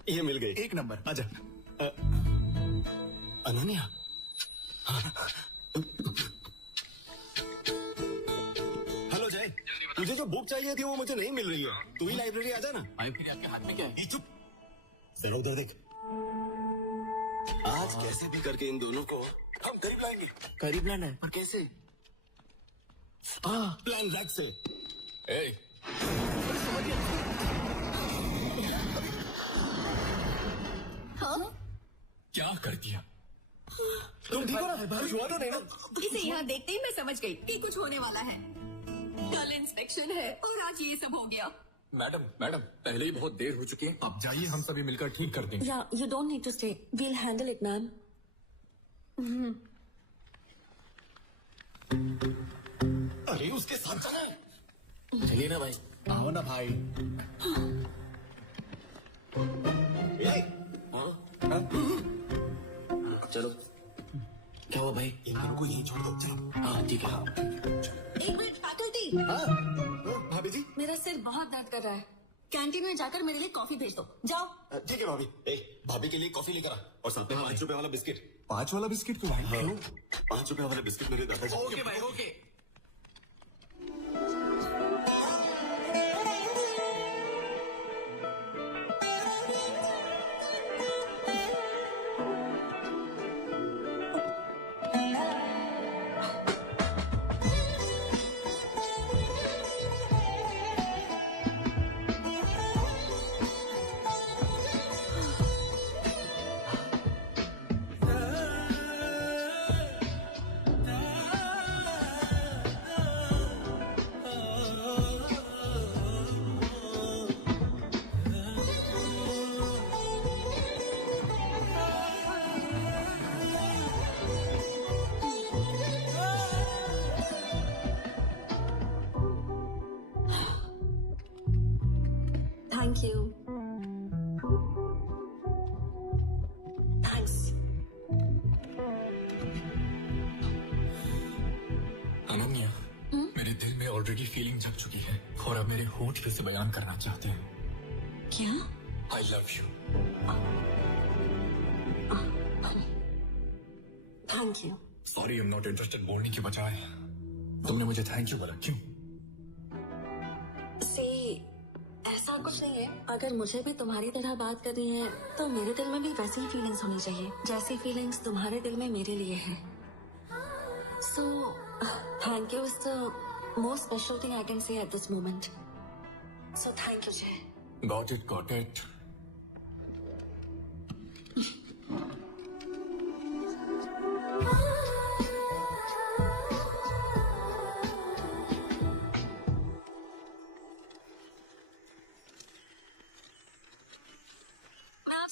ये मिल गई। 1 नंबर। आजा। अनन्या। हेलो जय, तुझे जो बुक चाहिए थी वो मुझे नहीं मिल रही है। तू ही लाइब्रेरी आ जा ना। फिर आपके हाथ में क्या है? ये चुप, जरा उधर देख। आज कैसे भी करके इन दोनों को हम करीब लाएंगे। करीब लाना है, पर कैसे? प्लान रैक से। ए, क्या कर दिया? तुम ठीक हो ना? कुछ हुआ तो नहीं ना? इसे यहाँ देखते ही मैं समझ गई कि कुछ होने वाला है। कल इंस्पेक्शन है और आज ये सब हो गया। मैडम पहले ही बहुत देर हो चुकी है। अब जाइए, हम सभी मिलकर ठीक कर देंगे। Yeah, you don't need to stay. We'll handle it, ma'am. अरे उसके साथ चला है। चलिए ना भाई। आओ ना भाई। चलो। क्या हुआ भाई? इन दोनों को यहीं छोड़ दो। चलो। हाँ ठीक है। एक मिनट फैकल्टी, भाभी जी। मेरा सिर बहुत दर्द कर रहा है। कैंटीन में जाकर मेरे लिए कॉफी भेज दो। जाओ। ठीक है भाभी। भाभी के लिए कॉफी लेकर आ और साथ में 5 रुपए वाला बिस्किट। 5 वाला बिस्किट क्यों भाई? हाँ, 5 रुपए वाला बिस्किट मेरे दादाजी। ओके भाई, ओके। ऑलरेडी फीलिंग जग चुकी है और अब मेरे होठ फिर से बयान करना चाहते हैं। क्या? I love you. Thank you. Sorry, I am not interested बोलने के बजाय तुमने मुझे थैंक यू बोला, क्यों? ऐसा कुछ नहीं है। अगर मुझे भी तुम्हारी तरह बात करनी है तो मेरे दिल में भी वैसी ही फीलिंग्स होनी चाहिए जैसी फीलिंग्स तुम्हारे दिल में मेरे लिए है। So thank you is the most special thing I can say at this moment. So thank you Jay. Got it, got it.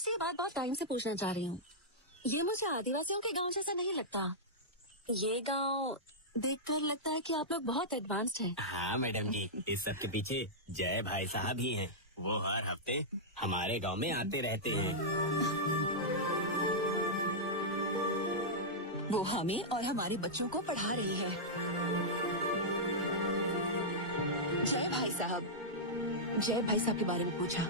ये बात बहुत टाइम से पूछना चाह रही हूँ। ये मुझे आदिवासियों के गांव जैसा नहीं लगता। ये गांव देखकर लगता है कि आप लोग बहुत एडवांस्ड हैं। हाँ मैडम जी, इस सब के पीछे जय भाई साहब ही हैं। वो हर हफ्ते हमारे गांव में आते रहते हैं। वो हमें और हमारे बच्चों को पढ़ा रही है। जय भाई साहब के बारे में पूछा।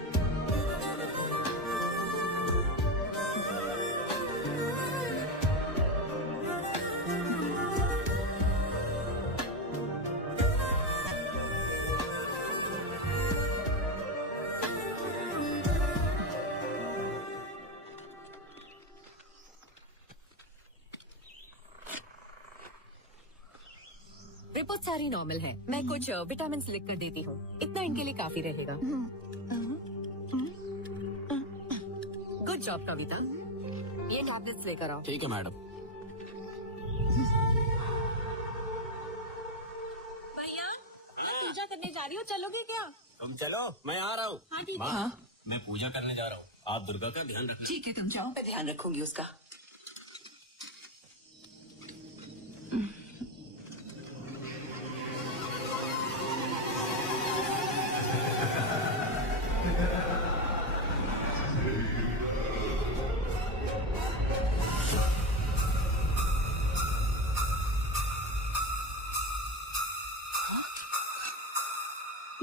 रिपोर्ट सारी नॉर्मल है। मैं कुछ विटामिन लिख कर देती हूँ, इतना इनके लिए काफी रहेगा। गुड जॉब कविता, ये टैबलेट्स लेकर आओ। ठीक है मैडम। भैया, पूजा करने जा रही हो, चलोगे क्या? तुम चलो, मैं आ रहा हूँ। हाँ ठीक माँ, है। मैं पूजा करने जा रहा हूँ, आप दुर्गा का ध्यान रखना। ठीक है, तुम जाओ, मैं ध्यान रखूंगी उसका।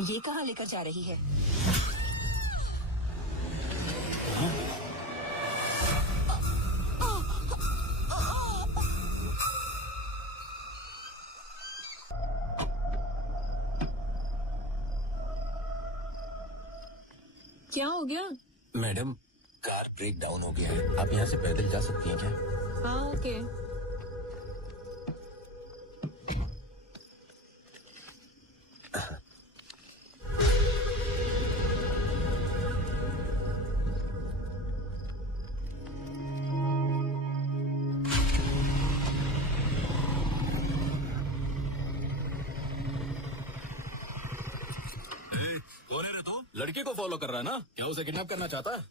ये कहाँ लेकर जा रही है? क्या हो गया? मैडम, कार ब्रेक डाउन हो गया है। आप यहाँ से पैदल जा सकती हैं क्या? हाँ ओके। लड़की को फॉलो कर रहा है ना? क्या उसे किडनैप करना चाहता है?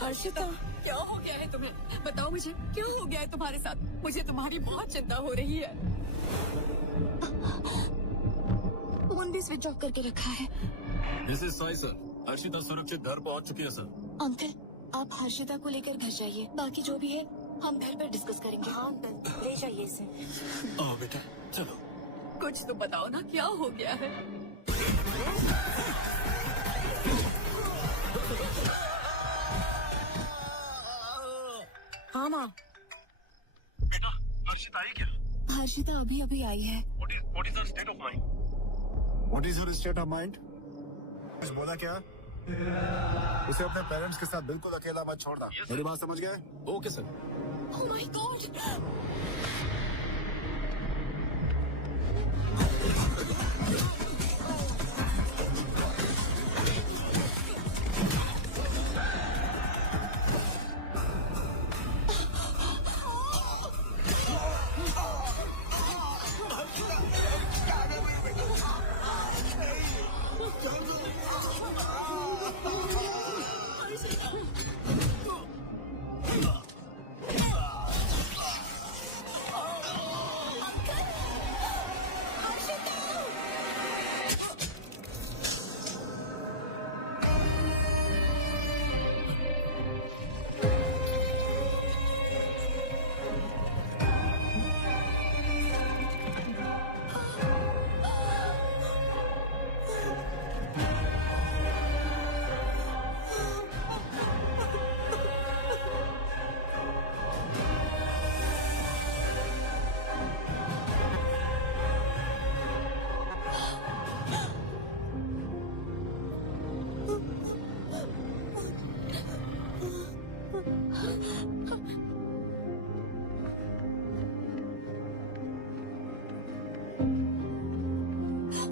हर्षिता, क्या हो गया है तुम्हें? बताओ मुझे, क्या हो गया है तुम्हारे साथ? मुझे तुम्हारी बहुत चिंता हो रही है। फोन भी स्विच ऑफ करके रखा है। This is Sai sir. Harshita सुरक्षित घर पहुंच चुकी है सर। अंकल, आप हर्षिता को लेकर घर जाइए, बाकी जो भी है हम घर पर डिस्कस करेंगे। हाँ अंकल, ले जाइए इसे। आओ बेटा, चलो। कुछ तो बताओ ना, क्या हो गया है? हाँ माँ। बेटा, हर्षिता आई क्या? हर्षिता अभी अभी आई है। What is her state of mind? What is her state of mind? कुछ बोला क्या? उसे अपने पेरेंट्स के साथ बिल्कुल अकेला मत छोड़ना। मेरी बात समझ गए? Okay sir. Oh my God!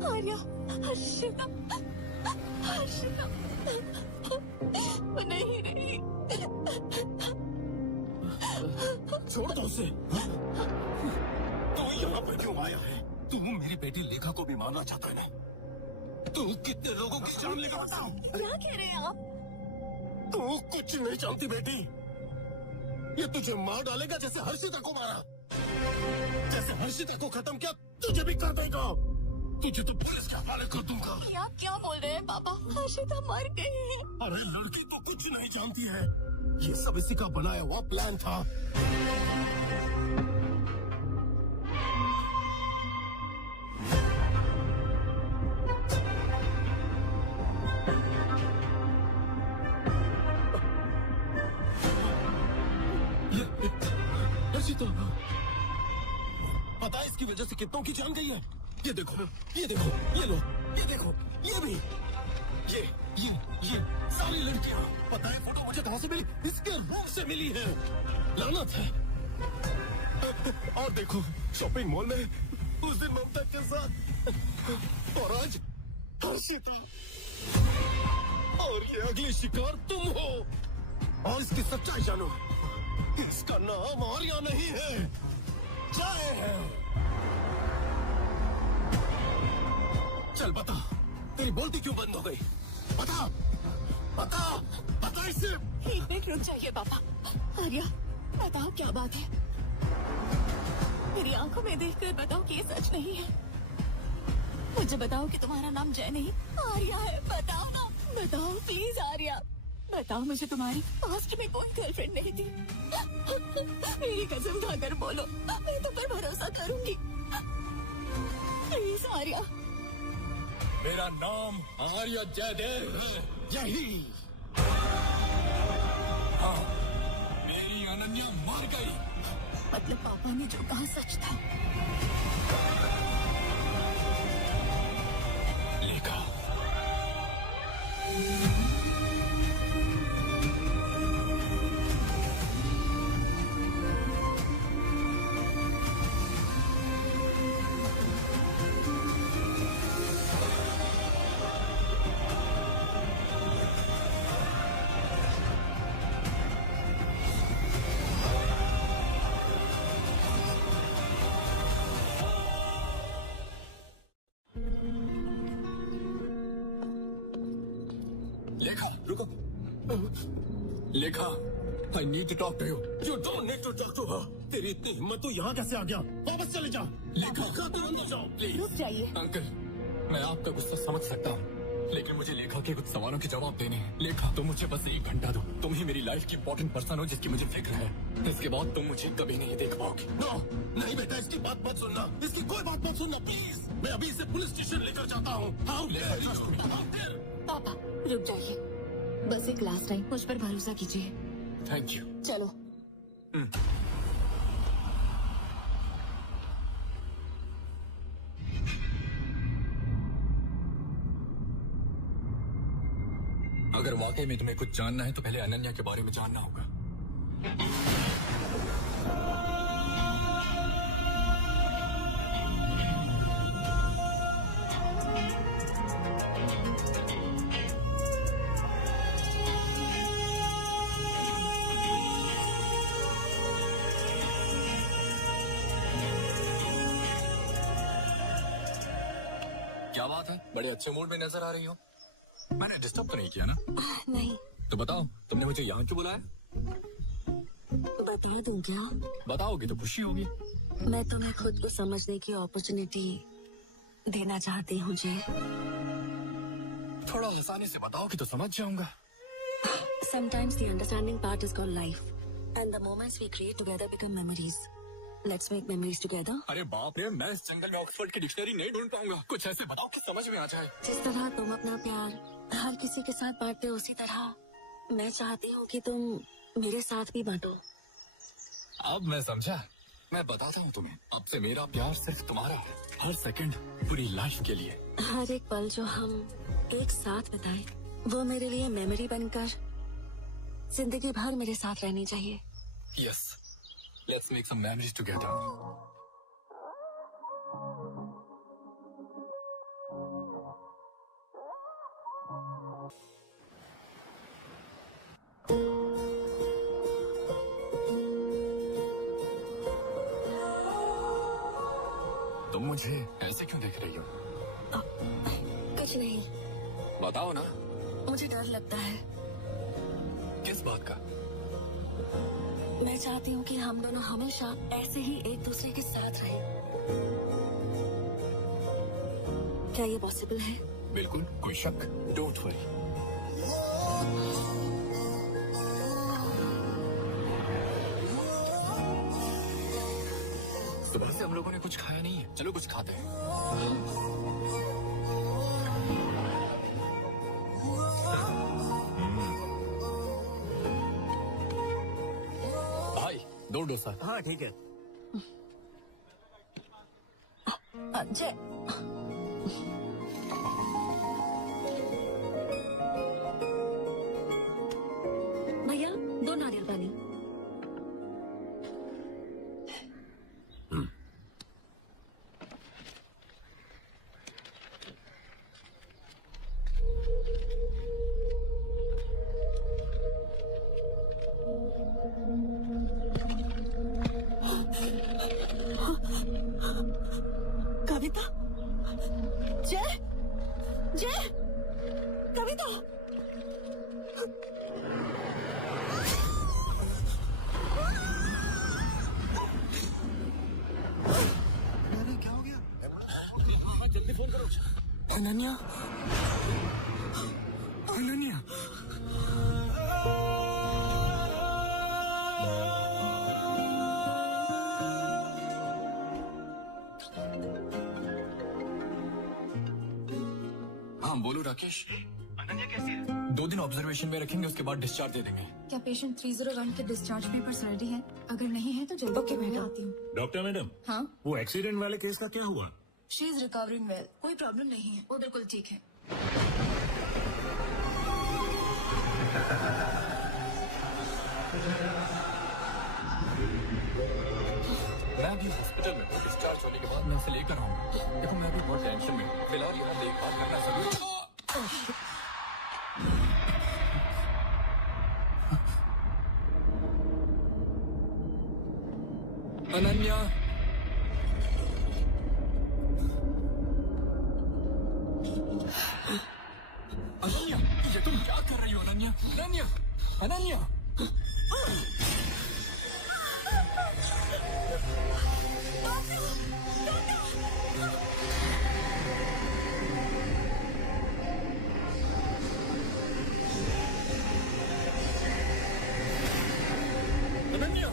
Arya, Harshita, Harshita, वो नहीं रही। छोड़ दो उसे। तू यहाँ पर क्यों आया है? तू मेरी बेटी लेखा को भी मारना चाहता है ना? तू कितने लोगों की जान लेगा बताओ? क्या कह रहे हैं आप? तू कुछ नहीं जानती बेटी। ये तुझे मार डालेगा जैसे हर्षिता को मारा। जैसे हर्षिता को खत्म किया तुझे भी कर देगा। तुझे तो पुलिस के हवाले कर दूंगा। आप क्या बोल रहे हैं पापा? हर्षिता मर गई। अरे लड़की तो कुछ नहीं जानती है। ये सब इसी का बनाया हुआ प्लान था। पता है इसकी वजह से कितनों की जान गई है? ये देखो, ये देखो, ये लो, ये देखो, ये भी, ये सारी लड़कियां। पता है फोटो मुझे कहां से मिली? इसके रूम से मिली है। लानत है। और देखो शॉपिंग मॉल में उस दिन ममता के साथ, और आज हर्षिता। और ये अगली शिकार तुम हो। और इसकी सच्चाई जानो, इसका नाम आर्या नहीं है, जय है। चल बता, तेरी बोलती क्यों बंद हो गई? बता, बता, बता इसे। एक मिनट रुक जाइए पापा। आर्या, बताओ क्या बात है? मेरी आंखों में देखकर बताओ कि ये सच नहीं है। मुझे बताओ कि तुम्हारा नाम जय नहीं आर्या है। बताओ ना, बताओ प्लीज आर्या। बताओ मुझे तुम्हारी पास्ट में कोई गर्लफ्रेंड नहीं थी। मेरी कसम खाकर बोलो, मैं तुम पर भरोसा करूंगी। प्लीज आर्या। मेरा नाम आर्या जयदेव है। यही। हाँ, मेरी अनन्या मर गई। मतलब पापा ने जो कहा सच था। लेखा। लेखा, I need to talk to you. You don't need to talk to her. तेरी इतनी हिम्मत तू यहाँ कैसे आ गया? वापस चले जा। लेखा, तुम अंदर जाओ प्लीज। रुक जाइए। अंकल, मैं आपका गुस्सा समझ सकता हूँ, लेकिन मुझे लेखा के कुछ सवालों के जवाब देने हैं। लेखा, तुम मुझे बस 1 घंटा दो। तुम ही मेरी लाइफ की इंपॉर्टेंट पर्सन हो जिसकी मुझे फिक्र है। इसके बाद तुम मुझे कभी नहीं देख पाओगे। नो, नहीं बेटा, इसकी बात मत सुनना। इसकी कोई बात मत सुनना प्लीज। मैं अभी इसे पुलिस स्टेशन लेकर जाता हूँ। पापा रुक जाइए, बस एक लास्ट टाइम मुझ पर भरोसा कीजिए। Thank you. चलो। अगर वाकई में तुम्हें कुछ जानना है तो पहले अनन्या के बारे में जानना होगा। क्या बात है, बड़े अच्छे मूड में नजर आ रही हो। मैंने डिस्टर्ब तो नहीं किया ना? नहीं। तो बताओ, तुमने मुझे यहाँ क्यों बुलाया? बता दूं क्या? बताओगी तो खुशी होगी। मैं तुम्हें खुद को समझने की अपॉर्चुनिटी देना चाहती हूँ जी। थोड़ा आसानी से बताओगी तो समझ जाऊंगा। Sometimes the understanding part is called life, and the moments we create together become memories. Let's make memories together. अरे बाप रे, मैं इस जंगल में ऑक्सफोर्ड की डिक्शनरी नहीं ढूंढ पाऊंगा। कुछ ऐसे बताओ कि समझ में आ जाए। जिस तरह तुम अपना प्यार हर किसी के साथ बांटते हो, उसी तरह मैं चाहती हूँ कि तुम मेरे साथ भी बांटो। अब मैं समझा। मैं बताता हूँ तुम्हें, अब से मेरा प्यार सिर्फ तुम्हारा है, हर सेकंड, पूरी लाइफ के लिए। हर एक पल जो हम एक साथ बिताए, वो मेरे लिए मेमोरी बनकर जिंदगी भर मेरे साथ रहनी चाहिए। Yes, let's make some memories together. तुम मुझे ऐसे क्यों देख रही हो? कुछ नहीं। बताओ ना। मुझे डर लगता है। किस बात का? मैं चाहती हूँ कि हम दोनों हमेशा ऐसे ही एक दूसरे के साथ रहें। क्या ये पॉसिबल है? बिल्कुल, कोई शक। Don't worry. सुबह से हम लोगों ने कुछ खाया नहीं है, चलो कुछ खाते हैं। भाई, 2 डोसा। हाँ ठीक है। अजय, भैया 2 नारियल पानी। कविता, जय, जय, कविता। क्या हो गया? जल्दी फोन करो। अनन्या, अनन्या। हाँ बोलो राकेश। अनन्या कैसी है? 2 दिन ऑब्जर्वेशन में रखेंगे, उसके बाद डिस्चार्ज दे देंगे। क्या पेशेंट 301 के डिस्चार्ज पेपर्स रेडी हैं? अगर नहीं है तो जल्दी मैं आती हूँ। डॉक्टर मैडम, हाँ, वो एक्सीडेंट वाले केस का क्या हुआ? शी इज रिकवरिंग वेल, कोई प्रॉब्लम नहीं है, वो बिल्कुल ठीक है। मैं अभी हॉस्पिटल में हूँ, डिस्चार्ज होने के बाद मैं उसे लेकर आऊंगा। देखो मैं अभी बहुत टेंशन में हूँ, फिलहाल ये देखभाल करना जरूरी है। अनन्या, अनन्या, ये तुम क्या कर रही हो? अनन्या, अनन्या, अनन्या। अनन्या,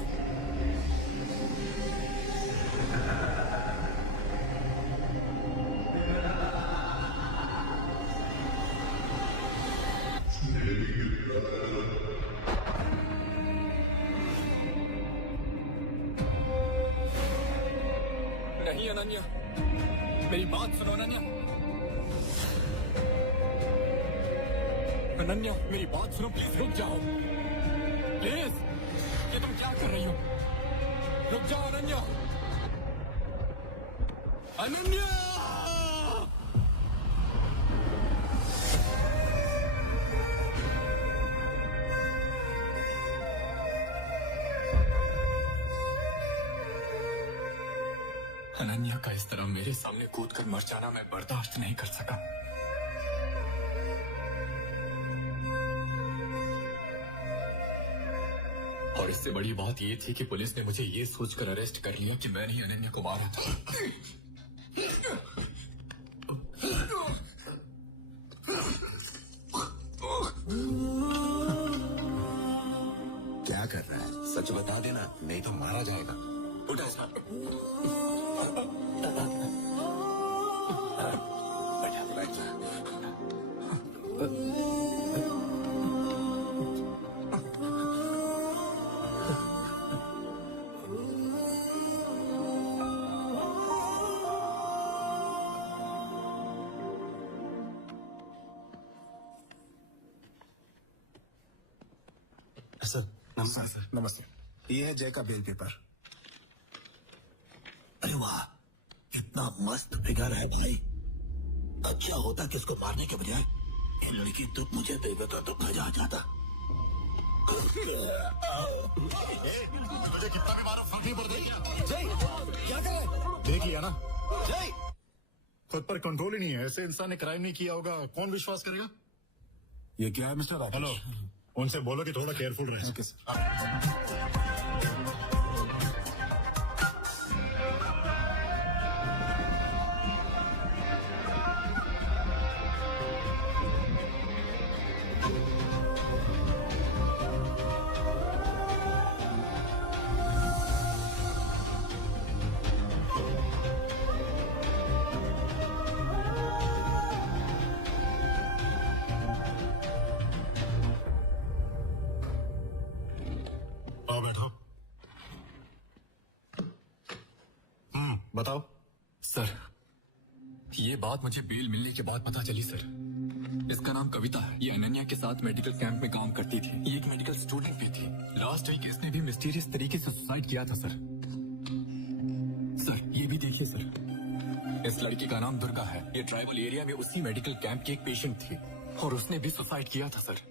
नहीं अनन्या, मेरी बात सुनो अनन्या। अनन्या मेरी बात सुनो प्लीज, रुक जाओ प्लीज। ये तुम क्या कर रही हो? रुक जाओ अनन्या। अनन्या अनन्या का इस तरह मेरे सामने कूदकर मर जाना मैं बर्दाश्त नहीं कर सका। और इससे बड़ी बात ये थी कि पुलिस ने मुझे ये सोचकर अरेस्ट कर लिया कि मैंने ही अनन्या को मारा था। क्या कर रहा है? सच बता देना, नहीं तो मारा जाएगा। उठा इसका। सर नमस्कार। सर नमस्ते। ये है जय का बेल पेपर। अरे वाह, कितना मस्त फिगर है भाई। अच्छा होता कि उसको मारने के बजाय ये लड़की तो मुझे दे देता तो मजा आ जाता। मुझे कितना भी मारो फर्क नहीं पड़ता। जय क्या कर रहे? देख लिया ना जय, खुद पर कंट्रोल ही नहीं है। ऐसे इंसान ने क्राइम नहीं किया होगा, कौन विश्वास करेगा? ये क्या है मिस्टर राकेश? हेलो, उनसे बोलो कि थोड़ा केयरफुल रहे। Okay sir. बैठो। बताओ। सर ये बात मुझे बेल मिलने के बाद पता चली सर। इसका नाम कविता है। ये अनन्या के साथ मेडिकल कैंप में काम करती थी। ये एक मेडिकल स्टूडेंट भी थी। लास्ट वीक इसने भी मिस्टीरियस तरीके से सुसाइड किया था सर। सर ये भी देखिए सर, इस लड़की का नाम दुर्गा है। ये ट्राइबल एरिया में उसी मेडिकल कैंप की एक पेशेंट थी और उसने भी सुसाइड किया था सर।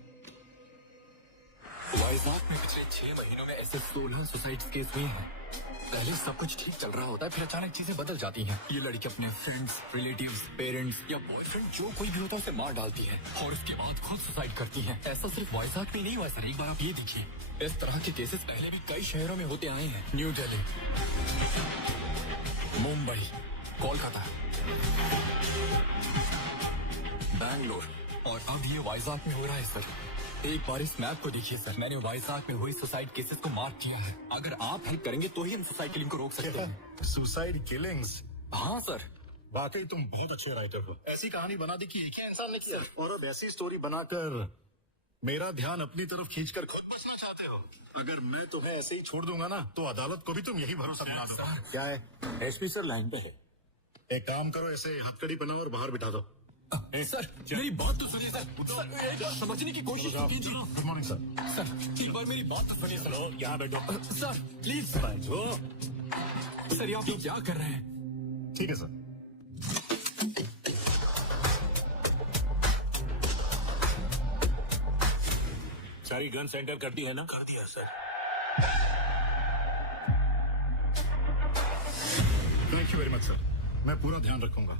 वाइजाग में पिछले 6 महीनों में ऐसे 16 सुसाइड केस हुए हैं। पहले सब कुछ ठीक चल रहा होता है, फिर अचानक चीजें बदल जाती हैं। ये लड़की अपने फ्रेंड्स, रिलेटिव्स, पेरेंट्स या बॉयफ्रेंड जो कोई भी होता है उसे मार डालती है और उसके बाद खुद सुसाइड करती है। ऐसा सिर्फ वाइजाग में नहीं हुआ सर। एक बार आप ये देखिए, इस तरह के केसेस पहले भी कई शहरों में होते आए हैं। न्यू दिल्ली, मुंबई, कोलकाता, बैंगलोर और अब ये वाइजाग में हो रहा है सर। एक बार इस मैप को देखिए सर, मैंने वाइजाग में हुई सुसाइड केसेस को मार्क किया है। अगर आप हेल्प करेंगे तो ही हम सुसाइड किलिंग को रोक सकते हैं। Suicide killings? हाँ सर। वाकई तुम बहुत अच्छे राइटर हो। ऐसी कहानी बना दी कि एक ही इंसान ने किया, और अब ऐसी स्टोरी बनाकर मेरा ध्यान अपनी तरफ खींचकर खुद बचना चाहते हो। अगर मैं तुम्हें ऐसे ही छोड़ दूंगा ना तो अदालत को भी तुम यही भरोसा दिला दो। क्या है? एसपी सर लाइन पे है। एक काम करो, ऐसे हथकड़ी बनाओ और बाहर बिठा दो। सर मेरी बात तो सुनिए सर, समझने की कोशिश तो कीजिए। Good morning sir. सर एक बार मेरी बात तो सुनिए सर। यहाँ बैठो सर प्लीज सर, ये आप लोग क्या कर रहे हैं? ठीक है सर। सारी गन सेंटर कर दी है ना? कर दिया sir. Thank you very much sir, मैं पूरा ध्यान रखूंगा।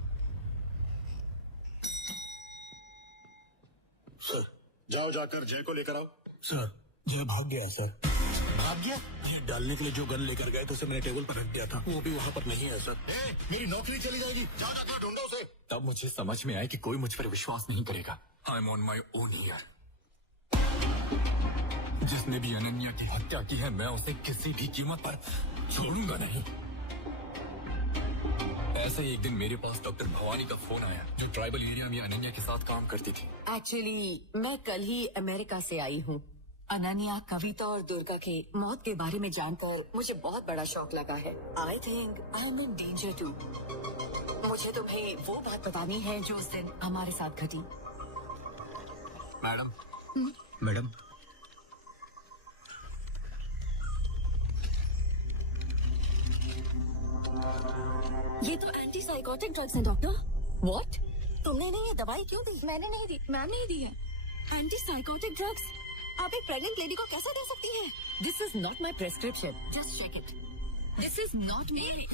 सर जाओ, जाकर जय को लेकर आओ। सर जय भाग गया सर। भाग गया? ये डालने के लिए जो गन लेकर गए थे उसे मैंने टेबल पर रख दिया था, वो भी वहाँ पर नहीं है सर। मेरी नौकरी चली जाएगी। जाओ जाकर ढूंढो उसे। तब मुझे समझ में आया कि कोई मुझ पर विश्वास नहीं करेगा। I am on my own here. जिसने भी अनन्या की हत्या की है मैं उसे किसी भी कीमत पर छोड़ूंगा नहीं। ऐसे ही एक दिन मेरे पास डॉक्टर भवानी का फोन आया जो ट्राइबल एरिया में अनन्या के साथ काम करती थी। एक्चुअली मैं कल ही अमेरिका से आई हूँ। अनन्या, कविता और दुर्गा के मौत के बारे में जानकर मुझे बहुत बड़ा शौक लगा है। I think I am in danger too. मुझे तुम्हें वो बात बतानी है जो उस दिन हमारे साथ घटी। मैडम मैडम, ये तो एंटी साइकोटिक ड्रग्स हैं डॉक्टर। व्हाट? तुमने इन्हें ये दवाई क्यों दी? मैंने नहीं दी, मैम ने ही दी है। एंटी साइकोटिक ड्रग्स आप एक प्रेग्नेंट लेडी को कैसे दे सकती हैं? This is not my prescription, just check it. This is not me.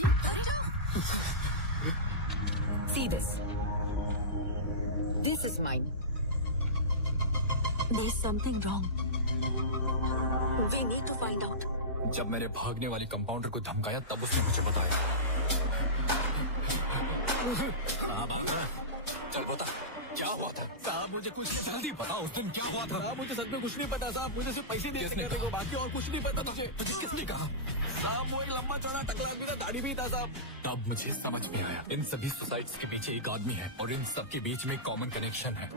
See this. This is mine. There's something wrong. We need to find out. जब मैंने भागने वाले कंपाउंडर को धमकाया तब उसने मुझे बताया। चल बता क्या हुआ था? साहब मुझे कुछ जल्दी बताओ, उस दिन क्या हुआ था? साहब मुझे सच में कुछ नहीं पता साहब, मुझे सिर्फ पैसे दिए थे को, बाकी और कुछ नहीं पता मुझे। तुझे किसने कहा? साहब वो एक लंबा चौड़ा टकला आदमी था, दाढ़ी भी था साहब। तब मुझे समझ में आया इन सभी सुसाइड्स के पीछे एक आदमी है और इन सब के बीच में कॉमन कनेक्शन है।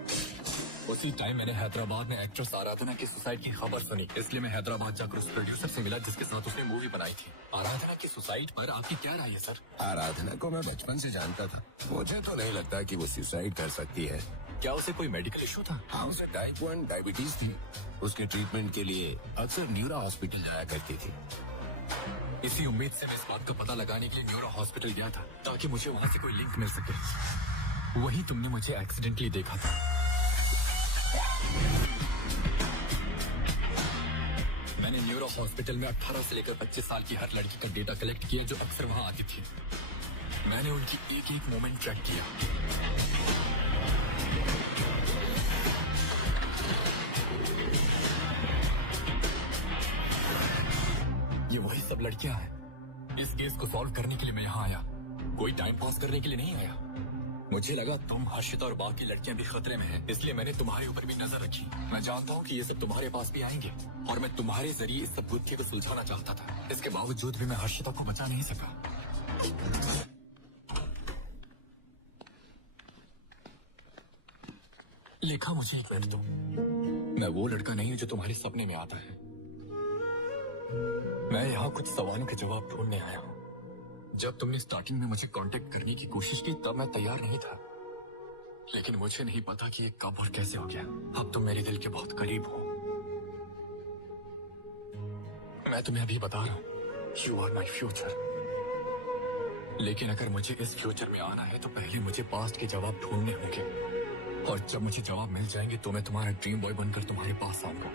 उसी टाइम मैंने हैदराबाद में एक्ट्रेस आराधना की सुसाइड की खबर सुनी, इसलिए मैं हैदराबाद जाकर उस प्रोड्यूसर से मिला जिसके साथ उसने मूवी बनाई थी। आराधना की सुसाइड पर आपकी क्या राय है सर? आराधना को मैं बचपन से जानता था, मुझे तो नहीं लगता कि वो सुसाइड कर सकती है। क्या उसे कोई मेडिकल इशू था? हाँ, उसे टाइप 1 डायबिटीज थी। उसके ट्रीटमेंट के लिए अक्सर न्यूरो हॉस्पिटल जाया करती थी। इसी उम्मीद से मैं इस बात का पता लगाने के लिए न्यूरो हॉस्पिटल गया था ताकि मुझे वहाँ से कोई लिंक मिल सके। वहीं तुमने मुझे एक्सीडेंटली देखा था। मैंने न्यूरो हॉस्पिटल में 18 से लेकर 25 साल की हर लड़की का डेटा कलेक्ट किया जो अक्सर वहाँ आती थी। मैंने उनकी एक एक मोमेंट ट्रैक किया। ये वही सब लड़कियां हैं। इस केस को सॉल्व करने के लिए मैं यहाँ आया, कोई टाइम पास करने के लिए नहीं आया। मुझे लगा तुम, हर्षिता और बाकी लड़कियां भी खतरे में हैं, इसलिए मैंने तुम्हारे ऊपर भी नजर रखी। मैं जानता हूँ कि ये सब तुम्हारे पास भी आएंगे और मैं तुम्हारे जरिए इस सब गुत्थी को सुलझाना चाहता था। इसके बावजूद भी मैं हर्षिता को बचा नहीं सका। लिखा मुझे एक मिनट दो, मैं वो लड़का नहीं हूँ जो तुम्हारे सपने में आता है। मैं यहाँ कुछ सवालों के जवाब ढूंढने आया हूँ। जब तुमने स्टार्टिंग में मुझे कांटेक्ट करने की कोशिश की तब मैं तैयार नहीं था, लेकिन मुझे नहीं पता कि ये कब और कैसे हो गया। अब तुम मेरे दिल के बहुत करीब हो। मैं तुम्हें अभी बता रहा हूँ, यू आर माई फ्यूचर। लेकिन अगर मुझे इस फ्यूचर में आना है तो पहले मुझे पास्ट के जवाब ढूंढने होंगे, और जब मुझे जवाब मिल जाएंगे तो मैं तुम्हारा ड्रीम बॉय बनकर तुम्हारे पास आऊंगा।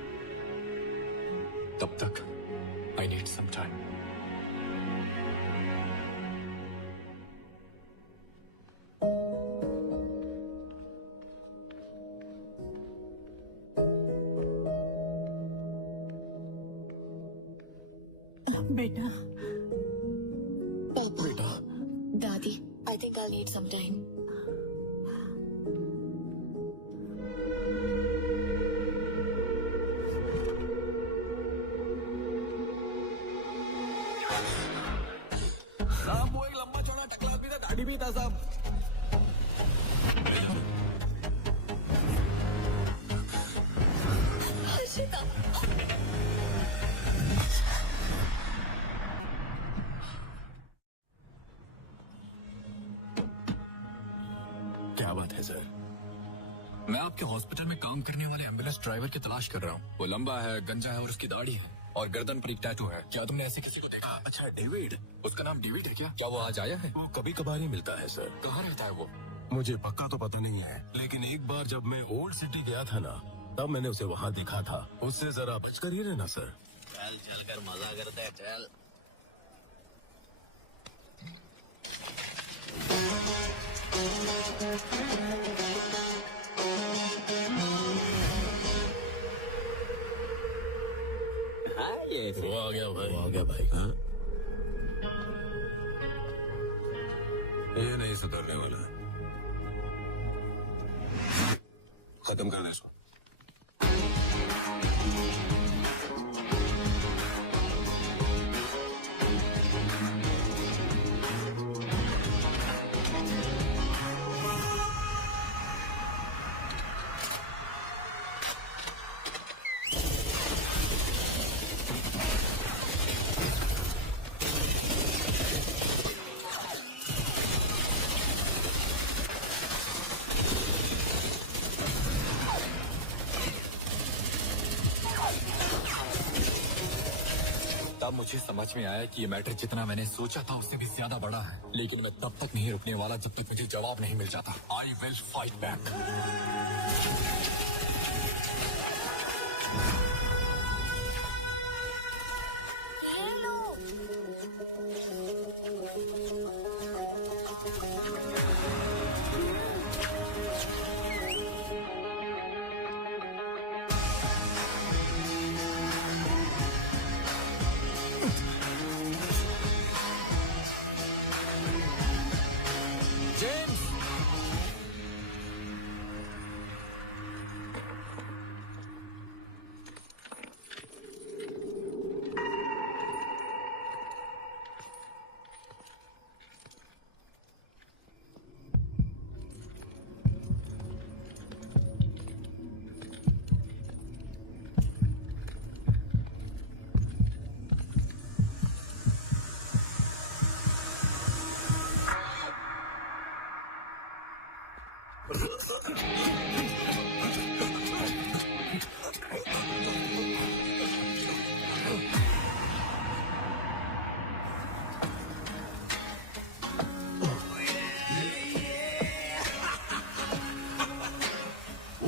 तब तक I need some time. बेटा, पापा, बेटा, दादी, I think I'll need some time. साहब वो एक लंबा चौड़ा टकला आदमी था, दाढ़ी भी था साहब। हर्षिता, क्या बात है सर? मैं आपके हॉस्पिटल में काम करने वाले एम्बुलेंस ड्राइवर की तलाश कर रहा हूँ। वो लंबा है, गंजा है और उसकी दाढ़ी है और गर्दन पर एक टैटू है। क्या तुमने ऐसे किसी को देखा? अच्छा, डेविड। उसका नाम डेविड है क्या? क्या वो आज आया है? वो कभी कभार ही मिलता है सर। कहाँ रहता है वो? मुझे पक्का तो पता नहीं है, लेकिन एक बार जब मैं ओल्ड सिटी गया था ना, तब मैंने उसे वहाँ देखा था। उससे जरा बच कर ही रहना सर। चल चल कर मजा करते हैं, चल। वो आ गया भाई, वो आ गया भाई। हाँ, ये नहीं सुधरने वाला। खत्म कर दे इसको। तब मुझे समझ में आया कि ये मैटर जितना मैंने सोचा था उससे भी ज्यादा बड़ा है। लेकिन मैं तब तक नहीं रुकने वाला जब तक मुझे जवाब नहीं मिल जाता। I will fight back.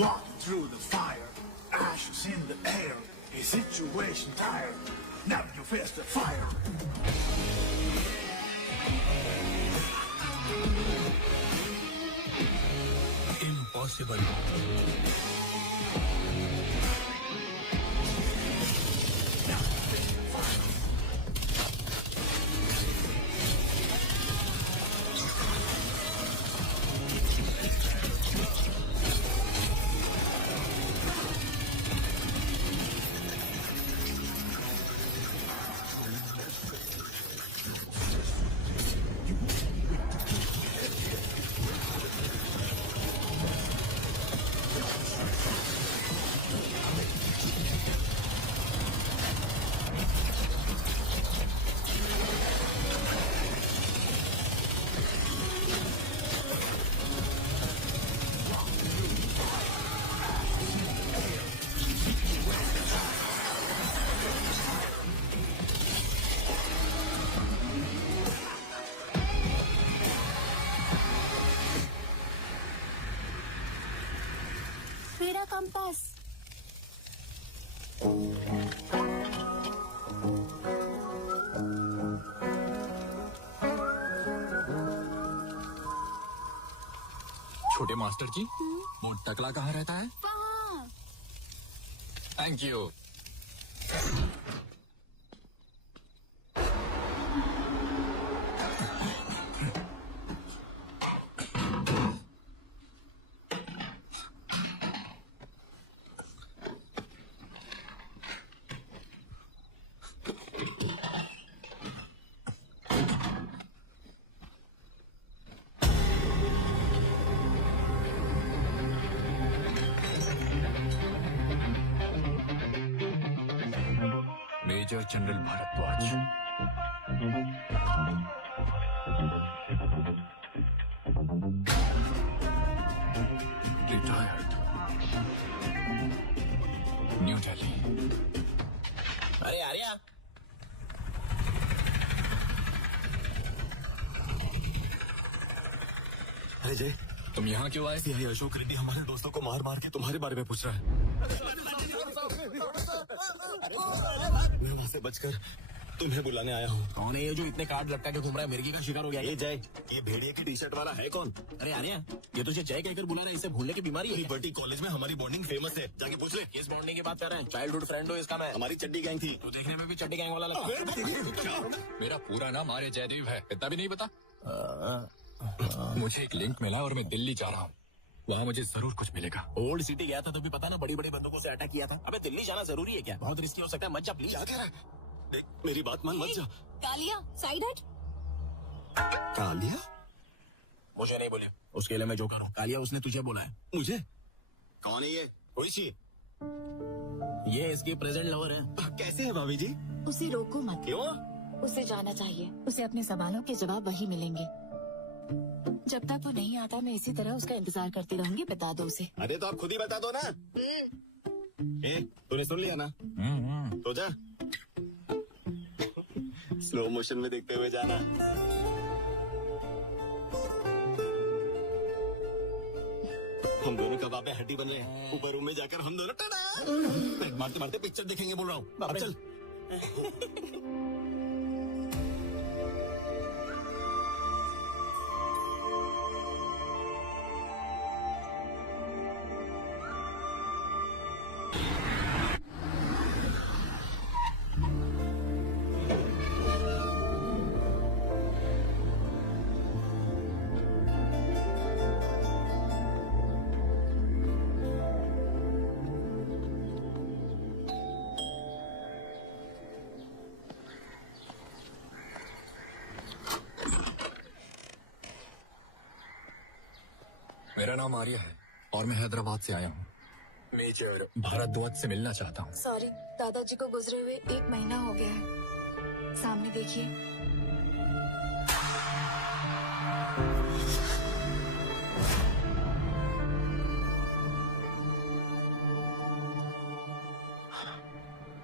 Walking through the fire, ashes in the air, a situation tired, now you face the fire. Impossible. मेरा कंपास। छोटे मास्टर जी, वो टकला कहाँ रहता है? वहाँ। Thank you. Major general Bhardwaj. Retired, New Delhi. अरे आर्या, अरे जय, तुम यहाँ क्यों आए? सीआई अशोक रेड्डी हमारे दोस्तों को मार मार के तुम्हारे बारे में पूछ रहा है। मैं वहाँ से बचकर तुम्हें बुलाने आया हूँ। कौन है ये जो इतने कार्ड लटका के घूम रहा है? मिर्गी का शिकार हो गया? ये जय, ये भेड़िए की टी शर्ट वाला है कौन? अरे आर्या, ये तुझे जय कहकर बुला रहा है, इसे भूलने की बीमारी है? बटी कॉलेज में हमारी बॉन्डिंग फेमस है, जाके पूछ ले। किस बॉन्डिंग की बात कर रहे हैं? चाइल्डहुड फ्रेंड हो इसका मैं। हमारी चड्डी गैंग थी। तो देखने में भी चड्डी गैंग वाला लगता। मेरा पूरा नाम आर्य जयदेव है, इतना भी नहीं पता? मुझे एक लिंक मिला और मैं दिल्ली जा रहा हूँ। वहाँ मुझे जरूर कुछ मिलेगा। ओल्ड सिटी गया था तो भी पता ना, बड़ी बड़ी बंदूकों से अटैक किया था। अबे दिल्ली जाना जरूरी है क्या? बहुत रिस्की हो सकता है, मत जा प्लीज। क्या कह रहा है? देख, मेरी बात मान, मत जा। कालिया, साइड हट। कालिया? मुझे नहीं बोले, उसके लिए मैं जो करूँ। कालिया, उसने तुझे बोला है। मुझे? कौन है ये? कोई सी? ये इसकी प्रेजेंट लवर है। कैसे है भाभी जी? उसे रोको मत। क्यों? उसे जाना चाहिए। उसे अपने सवालों के जवाब वही मिलेंगे। जब तक वो नहीं आता मैं इसी तरह उसका इंतजार करती रहूंगी। बता दो उसे। अरे तो आप खुद ही बता दो ना। तूने सुन लिया ना? तो जा। स्लो मोशन में देखते हुए जाना। हम दोनों कबाब में हड्डी बन रहे हैं। ऊपर रूम में जाकर हम दोनों टड़ा मारते मारते पिक्चर देखेंगे बोल रहा हूँ। अब चल। मेरा नाम आर्य है और मैं हैदराबाद से आया हूँ। मेजर भारद्वाज से मिलना चाहता हूँ। सॉरी, दादाजी को गुजरे हुए 1 महीना हो गया है। सामने देखिए।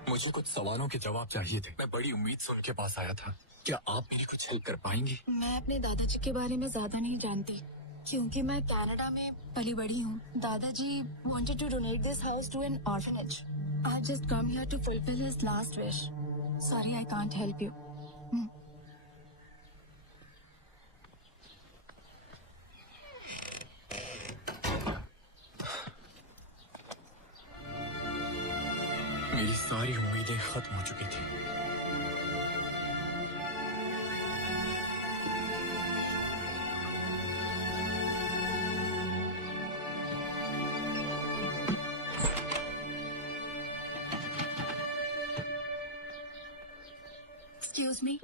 मुझे कुछ सवालों के जवाब चाहिए थे। मैं बड़ी उम्मीद से उनके पास आया था। क्या आप मेरी कुछ हेल्प कर पाएंगी? मैं अपने दादाजी के बारे में ज्यादा नहीं जानती क्योंकि मैं कनाडा में पली बड़ी हूँ। दादाजी wanted to donate this house to an orphanage. I just come here to fulfill his last wish. Sorry, I can't help you. मेरी सारी उम्मीदें खत्म हो चुकी थी। Excuse me.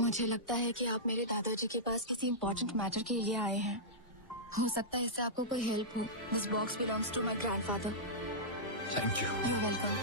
मुझे लगता है कि आप मेरे दादाजी के पास किसी इम्पोर्टेंट मैटर के लिए आए हैं। हो सकता है इससे आपको कोई हेल्प हो। This box belongs to my grandfather. Thank you. You're welcome.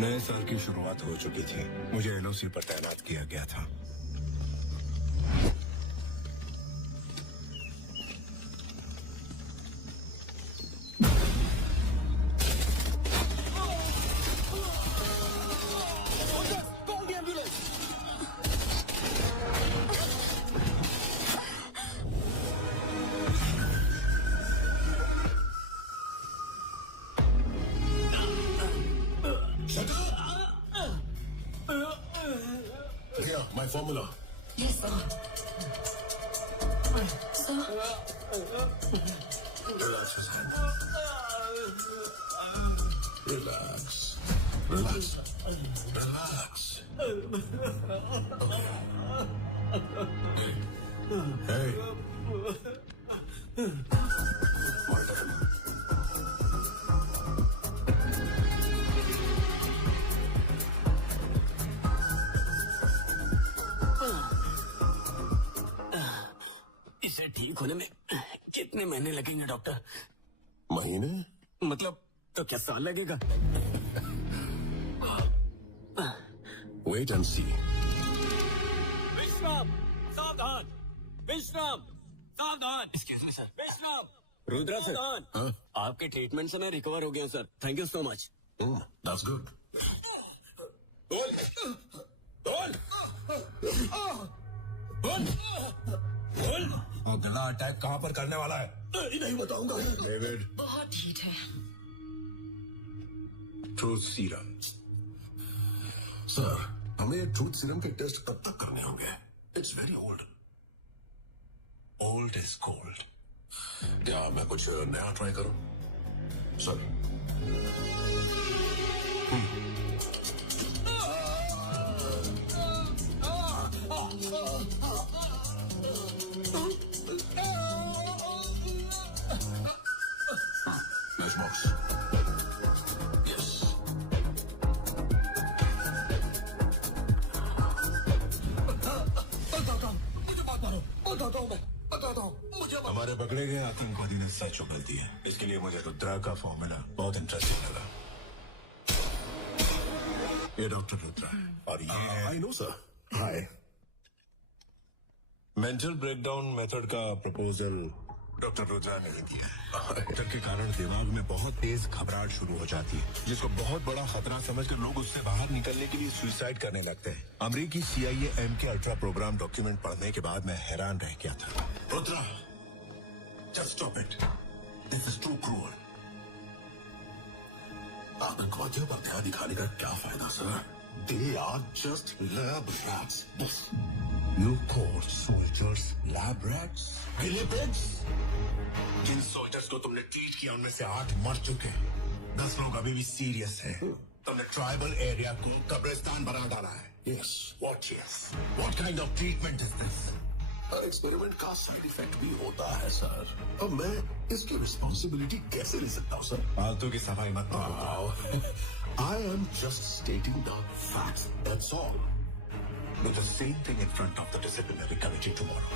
नए साल की शुरुआत हो चुकी थी। मुझे एलओसी पर तैनात किया गया था। My formula. Yes, sir. Sir. Relax his hand. Relax. Relax. Relax. Okay. Hey. इसे ठीक होने में कितने महीने लगेंगे डॉक्टर? महीने? मतलब तो क्या साल लगेगा? Wait and see. विश्राम, सावधान! विश्राम, सावधान! Excuse me, sir. विश्राम! रुद्रा सर, हाँ? आपके ट्रीटमेंट से मैं रिकवर हो गया हूँ sir. Thank you so much. That's good. गला अटैक कहाँ पर करने वाला है? नहीं बताऊंगा। डेविड, बहुत हीट है। Truth serum. सर, हमें ट्रूथ सीरम के टेस्ट कब तक करने होंगे? It's very old. Old is gold. क्या मैं कुछ नया ट्राई करूं? सर। Nice box. Yes. हमारे पकड़े गए आतंकवादी ने सच उगल दी है। इसके लिए मुझे रुद्रा का फॉर्मूला बहुत इंटरेस्टिंग लगा। ये डॉक्टर रुद्रा है और ये है I know sir. Hi. Mental breakdown method का प्रपोजल डॉक्टर रुद्रा ने दिया है। के कारण दिमाग में बहुत तेज घबराहट शुरू हो जाती है, जिसको बहुत बड़ा खतरा समझकर लोग उससे बाहर निकलने के लिए सुसाइड करने लगते हैं। अमेरिकी CIA M के अल्ट्रा प्रोग्राम डॉक्यूमेंट पढ़ने के बाद मैं हैरान रह गया था। Rudra, just stop it. This is too cruel. आतंकवादियों पर ध्यान दिखाने का क्या फायदा sir? They are just lab rats. You call soldiers lab rats? Guinea pigs? Jin soldiers को तुमने ट्रीट किया उनमें से 8 मर चुके, 10 लोग अभी भी सीरियस हैं। तुमने ट्राइबल एरिया को कब्रिस्तान बना डाला है। Yes, what yes? What kind of treatment is this? Her experiment का साइड इफेक्ट भी होता है सर। अब मैं इसकी रिस्पॉन्सिबिलिटी कैसे ले सकता हूँ सर? फालतू की सफाई मत कराओ। I am just stating the facts. That's all. Do the same thing in front of the disciplinary committee tomorrow.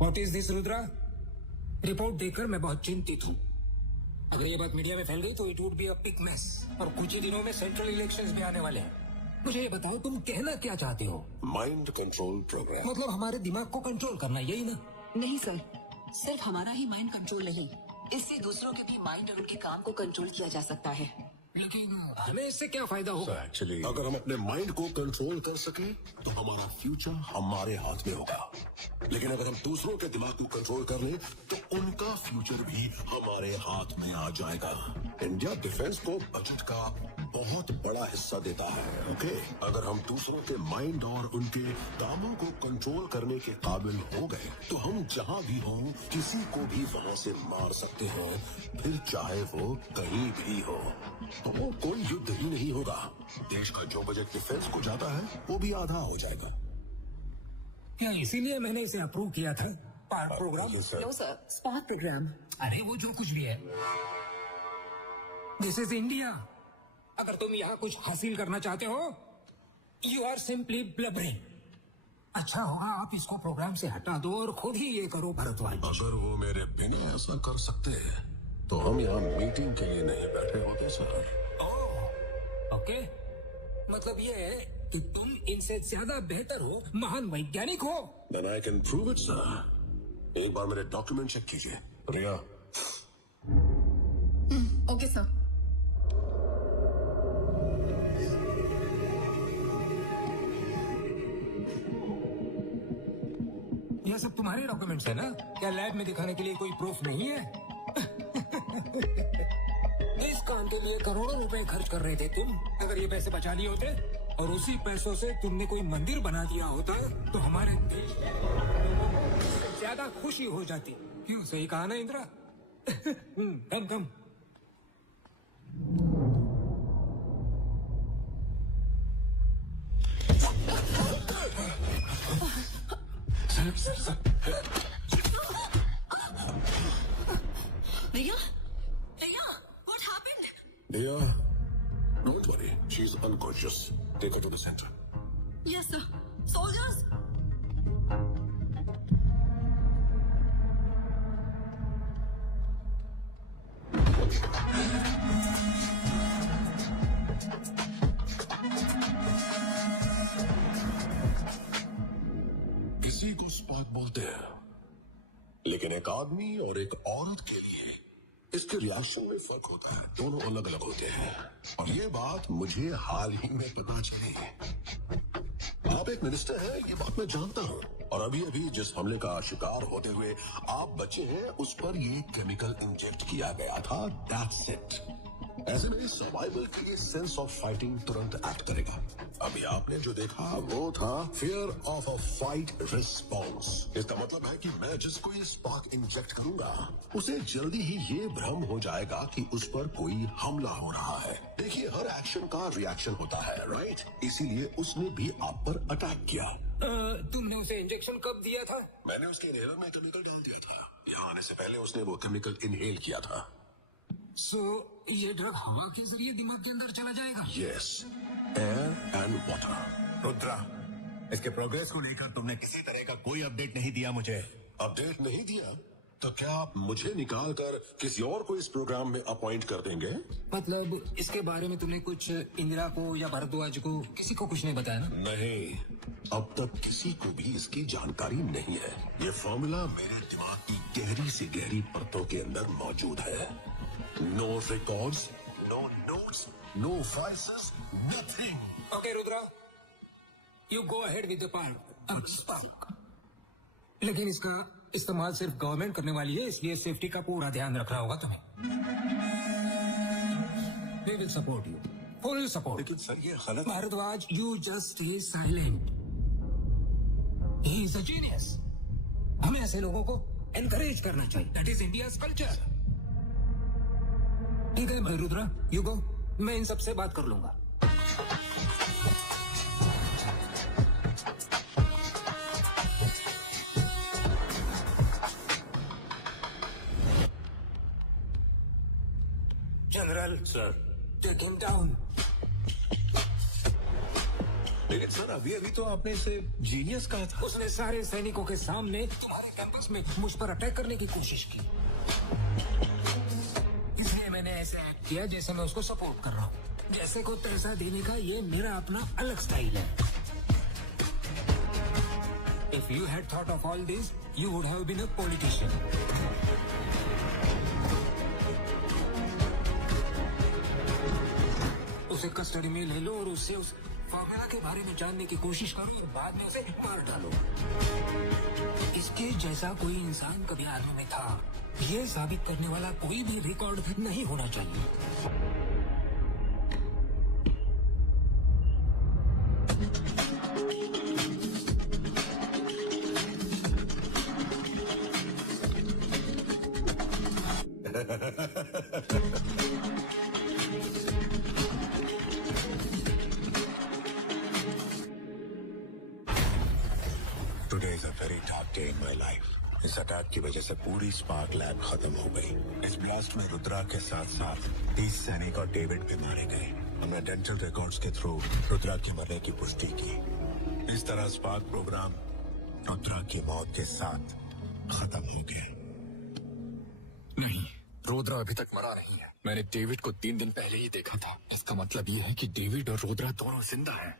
What is this, Rudra? Report देखकर मैं बहुत चिंतित हूँ। अगर ये बात मीडिया में फैल गई तो it would be a big mess. और कुछ ही दिनों में सेंट्रल इलेक्शंस भी आने वाले हैं। मुझे ये बताओ, तुम कहना क्या चाहते हो? Mind control program. मतलब हमारे दिमाग को कंट्रोल करना, यही ना? नहीं सर, सिर्फ हमारा ही माइंड कंट्रोल नहीं, इससे दूसरों के भी माइंड और उनके काम को कंट्रोल किया जा सकता है। लेकिन हमें इससे क्या फायदा होगा? एक्चुअली अगर हम अपने माइंड को कंट्रोल कर सके तो हमारा फ्यूचर हमारे हाथ में होगा। लेकिन अगर हम दूसरों के दिमाग को कंट्रोल कर लें तो उनका फ्यूचर भी हमारे हाथ में आ जाएगा। इंडिया डिफेंस को बजट का बहुत बड़ा हिस्सा देता है। ओके, अगर हम दूसरों के माइंड और उनके कामों को कंट्रोल करने के काबिल हो गए तो हम जहां भी हों किसी को भी वहां से मार सकते हैं, फिर चाहे वो कहीं भी हो। तो कोई युद्ध ही नहीं होगा। देश का जो बजट डिफेंस को जाता है वो भी आधा हो जाएगा। क्या इसीलिए मैंने इसे अप्रूव किया था? Spark program? No sir, spark program. अरे वो जो कुछ भी है, दिस इज इंडिया। अगर तुम यहाँ कुछ हासिल करना चाहते हो, यू आर सिंपली ब्लबरिंग। अच्छा होगा आप इसको प्रोग्राम से हटा दो और खुद ही ये करो भारद्वाज। अगर वो मेरे बिना ऐसा कर सकते हैं तो हम यहाँ मीटिंग के लिए नहीं बैठे होते सर। ओके, मतलब ये है कि तुम इनसे ज्यादा बेहतर हो, महान वैज्ञानिक हो। Then I can prove it, sir. एक बार मेरे डॉक्यूमेंट चेक कीजिए। रिया। Okay sir. ये सब तुम्हारे डॉक्यूमेंट्स है ना? क्या लैब में दिखाने के लिए कोई प्रूफ नहीं है? इस काम के लिए करोड़ों रुपए खर्च कर रहे थे तुम। अगर ये पैसे बचा लिए होते और उसी पैसों से तुमने कोई मंदिर बना दिया होता तो हमारे देश में ज्यादा खुशी हो जाती। क्यों, सही कहा ना इंदिरा? कम कम। भैया, भैया, what happened? Dia, don't worry. She's unconscious. Take her to the center. Yes, sir. Soldiers! किसी को स्पार्क बोलते हैं, लेकिन एक आदमी और एक औरत के लिए इसके रिएक्शन में फर्क होता है, दोनों अलग अलग होते हैं। और ये बात मुझे हाल ही में पता चली। आप एक मिनिस्टर हैं, ये बात मैं जानता हूँ। और अभी अभी जिस हमले का शिकार होते हुए आप बचे हैं, उस पर ये केमिकल इंजेक्ट किया गया था। That's it. ऐसे में सर्वाइवल के लिए सेंस ऑफ फाइटिंग तुरंत एक्ट करेगा। अभी आपने जो देखा वो था fear of a fight response. इसका मतलब है कि मैं जिसको ये स्पार्क इंजेक्ट करूंगा उसे जल्दी ही ये भ्रम हो जाएगा कि उस पर कोई हमला हो रहा है। देखिए, हर एक्शन का रिएक्शन होता है, राइट? इसीलिए उसने भी आप पर अटैक किया। तुमने उसे इंजेक्शन कब दिया था? मैंने उसके इनहेलर में केमिकल डाल दिया था। यहाँ आने से पहले उसने वो केमिकल इनहेल किया था। ये ड्रग हवा के जरिए दिमाग के अंदर चला जाएगा? Yes, air and water. Rudra, इसके प्रोग्रेस को लेकर तुमने किसी तरह का कोई अपडेट नहीं दिया मुझे। अपडेट नहीं दिया तो क्या आप मुझे निकाल कर किसी और को इस प्रोग्राम में अपॉइंट कर देंगे? मतलब इसके बारे में तुमने कुछ इंदिरा को या भारद्वाज को, किसी को कुछ नहीं बताया ना? नहीं, अब तक किसी को भी इसकी जानकारी नहीं है। ये फॉर्मूला मेरे दिमाग की गहरी से गहरी परतों के अंदर मौजूद है। No records, no notes, no files, nothing. Okay Rudra, you go ahead with the spark. लेकिन इसका इस्तेमाल सिर्फ गवर्नमेंट करने वाली है, इसलिए सेफ्टी का पूरा ध्यान रखना होगा तुम्हें। We will support you, full support। लेकिन सर ये गलत। Bhardwaj, you just stay silent। He is a genius। हमें ऐसे लोगों को encourage करना चाहिए। That is India's culture। ठीक है भाई रुद्रा, you go। मैं इन सबसे बात कर लूंगा। General sir, take him down. लेकिन सर अभी अभी तो आपने इसे जीनियस कहा था। उसने सारे सैनिकों के सामने तुम्हारे कैंपस में मुझ पर अटैक करने की कोशिश की, इसलिए मैंने ऐसे एक्ट किया जैसे मैं उसको सपोर्ट कर रहा हूँ। जैसे को तैसा देने का ये मेरा अपना अलग स्टाइल है। If you had thought of all this, you would have been a politician। उसे कस्टडी में ले लो और उससे उस फॉर्मूला के बारे में जानने की कोशिश करो और बाद में उसे मार डालो। इसके जैसा कोई इंसान कभी आर्मी में था, ये साबित करने वाला कोई भी रिकॉर्ड नहीं होना चाहिए। Today is a very dark day in my life। इस अटैक की वजह से पूरी स्पार्क लैब खत्म हो गई। इस ब्लास्ट में रुद्रा के साथ साथ 30 सैनिक और डेविड भी मारे गए। हमने डेंटल रिकॉर्ड्स के थ्रू रुद्रा के मरने की पुष्टि की। इस तरह स्पार्क प्रोग्राम रुद्रा की मौत के साथ खत्म हो गया। नहीं, रुद्रा अभी तक मरा नहीं है। मैंने डेविड को 3 दिन पहले ही देखा था। इसका मतलब ये है कि डेविड और रुद्रा दोनों जिंदा हैं।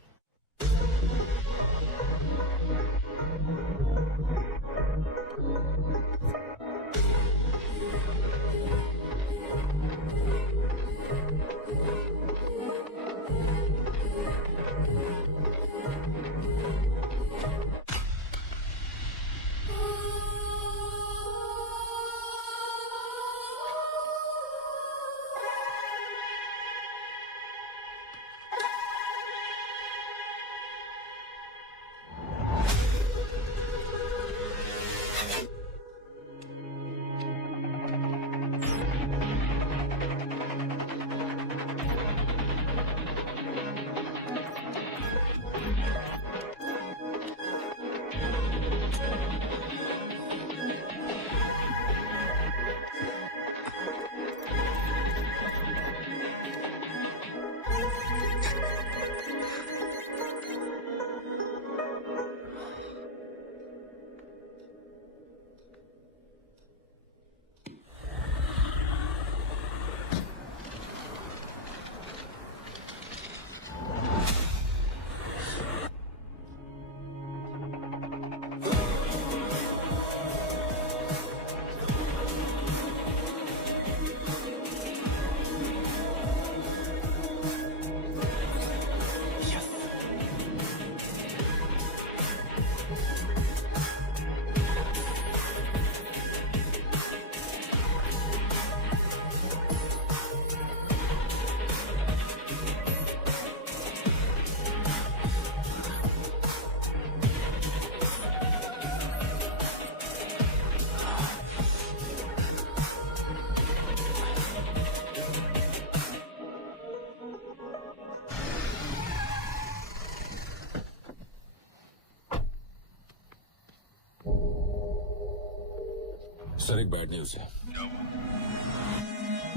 सर एक बैड न्यूज है।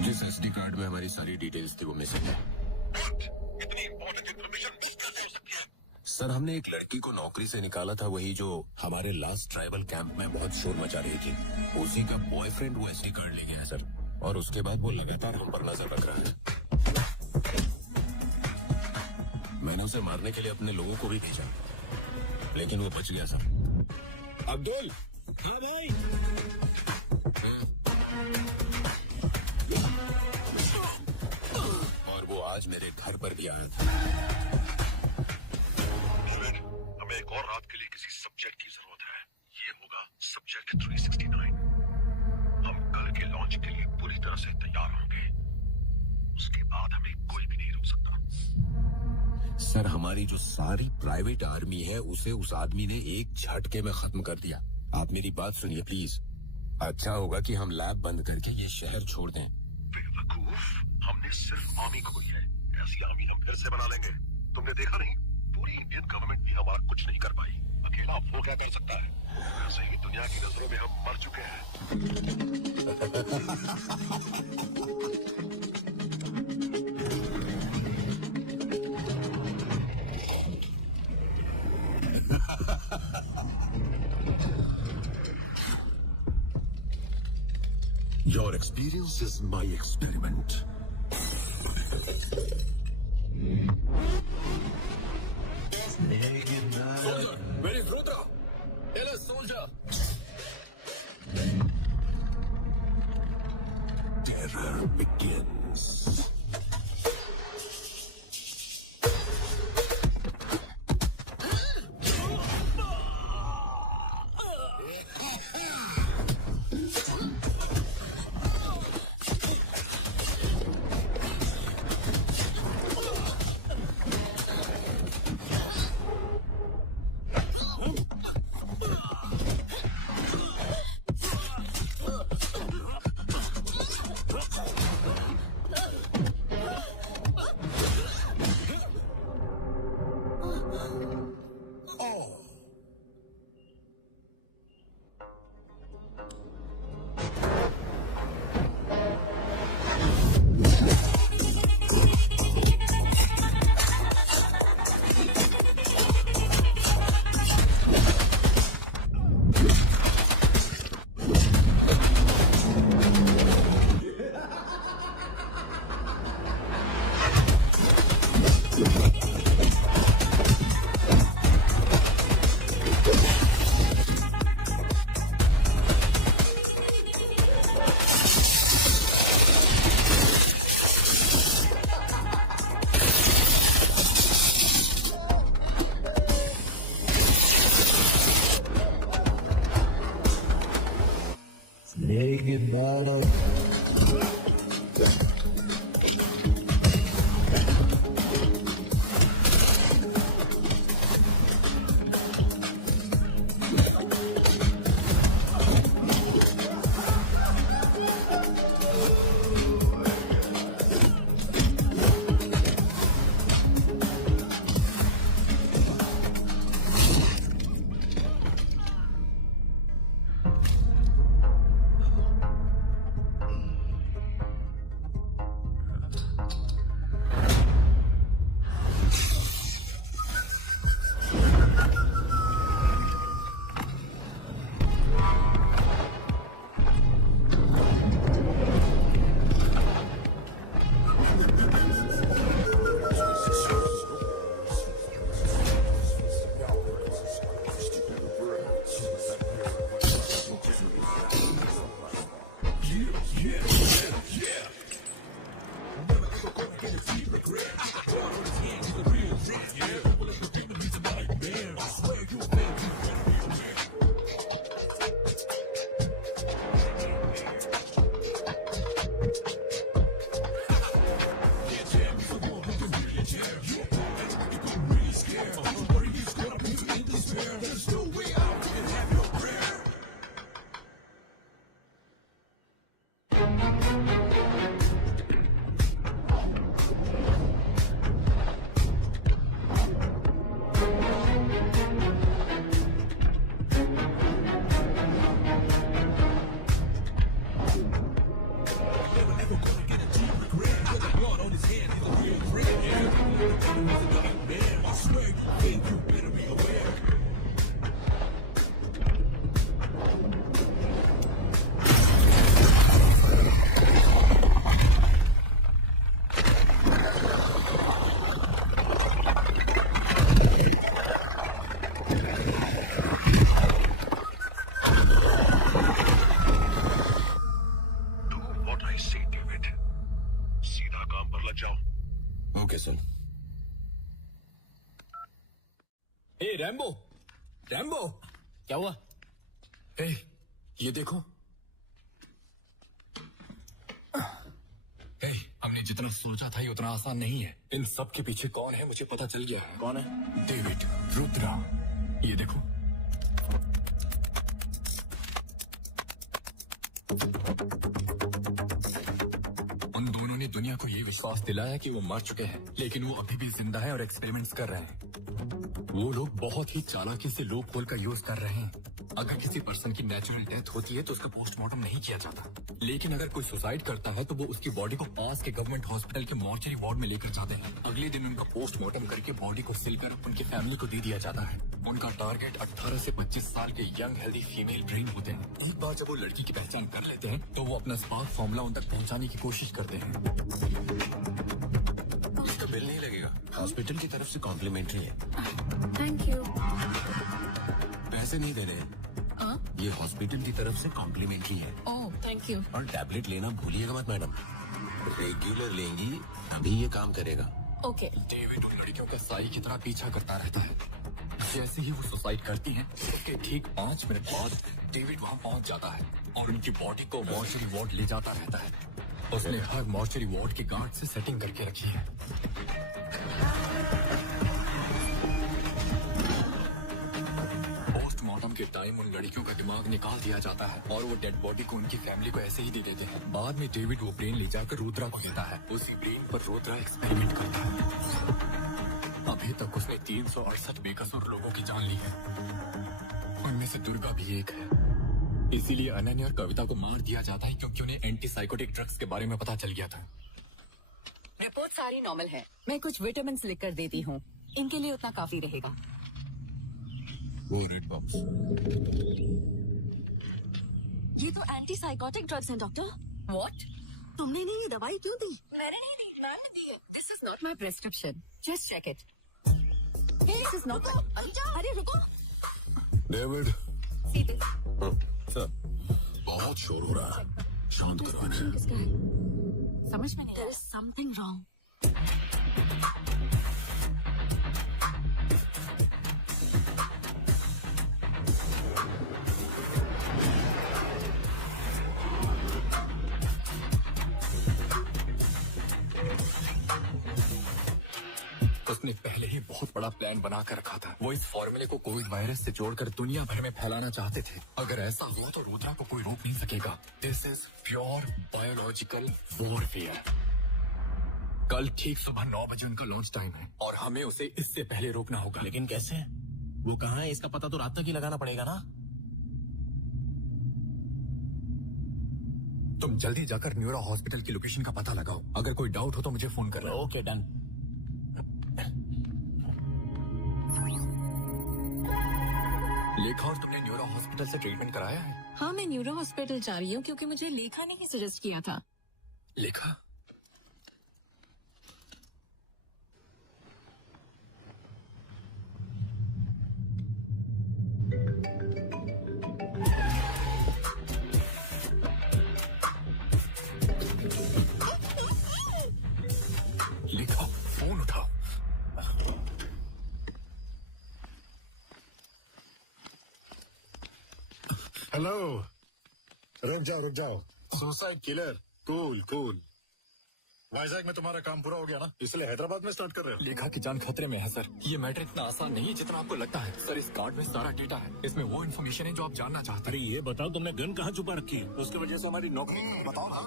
जिस एसडी कार्ड में हमारी सारी डिटेल्स थी वो मिसिंग है। इतनी इंपॉर्टेंट इन्फॉर्मेशन मिस कैसे हो सकती है? सर हमने एक लड़की को नौकरी से निकाला था, वही जो हमारे लास्ट ट्राइबल कैंप में बहुत शोर मचा रही थी। उसी का बॉयफ्रेंड वो एसडी कार्ड ले गया है सर, और उसके बाद वो लगातार हम पर नजर रख रहा है। मैंने उसे मारने के लिए अपने लोगों को भी भेजा, लेकिन वो बच गया सर। अब्दुल। हाँ भाई। और वो आज मेरे घर पर भी आया था। हमें एक और रात के लिए किसी सब्जेक्ट की जरूरत है। ये होगा सब्जेक्ट 369। हम कल के लॉन्च के लिए पूरी तरह से तैयार होंगे। उसके बाद हमें कोई भी नहीं रोक सकता। सर हमारी जो सारी प्राइवेट आर्मी है उसे उस आदमी ने एक झटके में खत्म कर दिया। आप मेरी बात सुनिए प्लीज। अच्छा होगा कि हम लैब बंद करके ये शहर छोड़ दें। बेवकूफ, हमने सिर्फ आर्मी खोई है। ऐसी आर्मी हम फिर से बना लेंगे। तुमने देखा नहीं, पूरी इंडियन गवर्नमेंट भी हमारा कुछ नहीं कर पाई। अकेला वो क्या कर सकता है? वैसे ही दुनिया की नजरों में हम मर चुके हैं। Your experience is my experiment. Soldier, where is Rudra? Tell us, soldier. Terror begins. Naked bottle. Soon. A Rambo, Rambo, क्या हुआ? ए, ये देखो। ए, हमने जितना सोचा था ये उतना आसान नहीं है। इन सब के पीछे कौन है मुझे पता चल गया है। कौन है? डेविड रुद्रा। ये देखो। उन दोनों ने दुनिया को ये विश्वास दिलाया कि वो मर चुके हैं, लेकिन वो अभी भी जिंदा है और एक्सपेरिमेंट्स कर रहे हैं। वो लोग बहुत ही चालाकी से लूप होल का यूज कर रहे हैं। अगर किसी पर्सन की नेचुरल डेथ होती है तो उसका पोस्टमार्टम नहीं किया जाता, लेकिन अगर कोई सुसाइड करता है तो वो उसकी बॉडी को पास के गवर्नमेंट हॉस्पिटल के मॉर्चरी वार्ड में लेकर जाते हैं। अगले दिन उनका पोस्टमार्टम करके बॉडी को सिलकर उनकी फैमिली को दे दिया जाता है। उनका टारगेट 18 से 25 साल के यंग हेल्दी फीमेल ब्रेन होते हैं। एक बार जब वो लड़की की पहचान कर लेते हैं तो वो अपना स्पार्क फॉर्मूला उन तक पहुंचाने की कोशिश करते हैं। इसका बिल नहीं लगेगा, हॉस्पिटल की तरफ से कॉम्प्लीमेंट्री है। Thank you. पैसे नहीं दे रहे, ये हॉस्पिटल की तरफ से कॉम्प्लीमेंट्री है। Oh thank you. और टैबलेट लेना भूलिएगा मत मैडम, रेगुलर लेंगी तभी ये काम करेगा। ओके। डेविड उन लड़कियों का साई की तरह पीछा करता रहता है। जैसे ही वो सुसाइड करती हैं, उसके ठीक 5 मिनट बाद डेविड वहाँ पहुँच जाता है और उनकी बॉडी को मॉर्चरी वार्ड ले जाता रहता है। उसने हर मॉर्चरी वार्ड के गार्ड से सेटिंग करके रखी है। पोस्टमार्टम के टाइम उन लड़कियों का दिमाग निकाल दिया जाता है और वो डेड बॉडी को उनकी फैमिली को ऐसे ही दे देते हैं। बाद में डेविड वो ब्रेन ले जाकर रुद्रा को देता है। उसी ब्रेन पर रुद्रा एक्सपेरिमेंट करता है। अभी तक उसने 368 बेकसूर लोगों की जान ली है, उनमें से दुर्गा भी एक है। इसीलिए अनन्या और कविता को मार दिया जाता है क्योंकि उन्हें एंटी साइकोटिक ड्रग्स के बारे में पता चल गया था। रिपोर्ट सारी नॉर्मल है। मैं कुछ विटामिन लिख कर देती हूँ, इनके लिए उतना काफी रहेगा। वो रेड बॉक्स। ये तो एंटी साइकोटिक ड्रग्स हैं डॉक्टर। व्हाट? तुमने नहीं ये दवाई क्यों दी? मैंने नहीं दी, मैम ने दी है। This is not my prescription, just check it. This is not. अरे रुको। डेविड। सीधे। सर, बहुत शोर हो रहा है, शांत करवाना है। समझ में नहीं। There is something wrong. उसने पहले ही बहुत बड़ा प्लान बना कर रखा था। वो इस फॉर्मूले को कोविड वायरस से जोड़कर दुनिया भर में फैलाना चाहते थे। अगर ऐसा हुआ तो रुद्रा को कोई रोक नहीं सकेगा। This is pure biological warfare. कल ठीक सुबह 9 बजे उनका लॉन्च टाइम है और हमें उसे इससे पहले रोकना होगा। लेकिन कैसे? वो कहाँ है इसका पता तो रात तक ही लगाना पड़ेगा ना। तुम जल्दी जाकर न्यूरो हॉस्पिटल की लोकेशन का पता लगाओ। अगर कोई डाउट हो तो मुझे फोन करना। Okay done. लेखा, और तुमने न्यूरो हॉस्पिटल से ट्रीटमेंट कराया है? हाँ, मैं न्यूरो हॉस्पिटल जा रही हूँ क्योंकि मुझे लेखा ने ही सजेस्ट किया था। लेखा? लेखा, फोन उठाओ। हेलो। रुक जाओ। Suicide killer. कूल। वाइजैक में तुम्हारा काम पूरा हो गया ना, इसलिए हैदराबाद में स्टार्ट कर रहे हो। लेखा की जान खतरे में है सर। ये मैटर इतना आसान नहीं है जितना आपको लगता है। सर, इस कार्ड में सारा डेटा है। इसमें वो इन्फॉर्मेशन है जो आप जानना चाहते हैं। ये बताओ, तुमने गन कहाँ छुपा रखी है? उसकी वजह से हमारी नौकरी बताओ ना।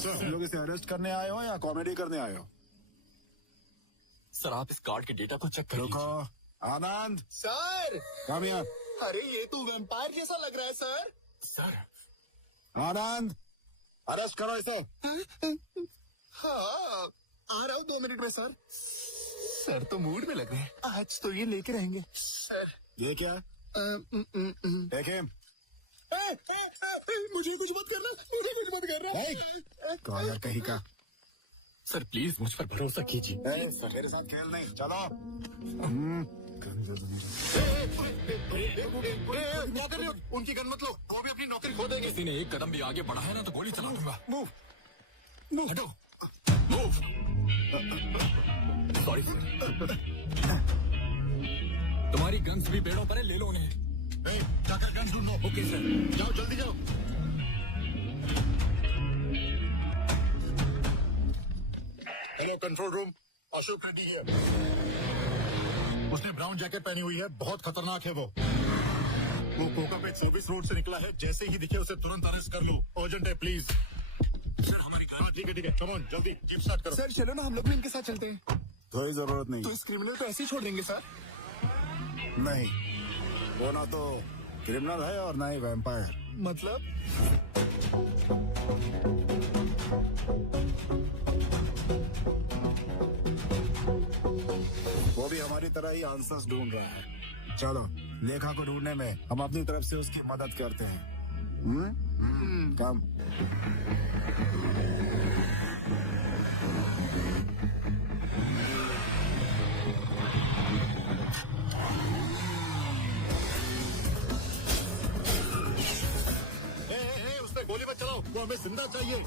सर, हम लोग इसे अरेस्ट करने आए हो या कॉमेडी करने आए हो? सर, आप इस कार्ड के डेटा को चेक करो। आनंद सर। Come here. अरे ये तो वैम्पायर जैसा लग रहा है सर। सर। आनंद, अरेस्ट करो इसे। हाँ, आ रहा हूँ 2 मिनट में सर। सर तो मूड में लग रहे हैं, आज तो ये लेके रहेंगे। सर ये क्या? देखे, मुझे कुछ मत करना। कॉलर कहीं का। सर प्लीज मुझ पर भरोसा कीजिए। सर मेरे साथ खेल नहीं, चलो। क्या कर रहे हो? उनकी गन मत लो, वो भी अपनी नौकरी खो देंगे। किसी ने एक कदम भी आगे बढ़ा है ना तो गोली चला दूंगा। मूव। हटो। मूव। Sorry sir. तुम्हारी गन्स भी पेड़ों पर है, ले लो उन्हें। जाकर गन ढूंढो। Okay sir. जाओ जल्दी जाओ। Hello control room, Ashok Reddy है। उसने ब्राउन जैकेट पहनी हुई है, बहुत खतरनाक है वो कोकापेट सर्विस रोड से निकला है। जैसे ही दिखे उसे तुरंत अरेस्ट कर लो। अर्जेंट है प्लीज। सर हमारी कार। ठीक है कम ऑन जल्दी जीप स्टार्ट करो। सर चलो ना, हम लोग भी इनके साथ चलते हैं। कोई जरूरत नहीं। तो इस क्रिमिनल को ऐसे ही छोड़ देंगे सर? नहीं, वो ना तो क्रिमिनल है और ना ही वैम्पायर। मतलब? वो भी हमारी तरह ही आंसर्स ढूंढ रहा है। चलो लेखा को ढूंढने में हम अपनी तरफ से उसकी मदद करते हैं। कम। उसने गोली मत चलाओ, वो हमें जिंदा चाहिए।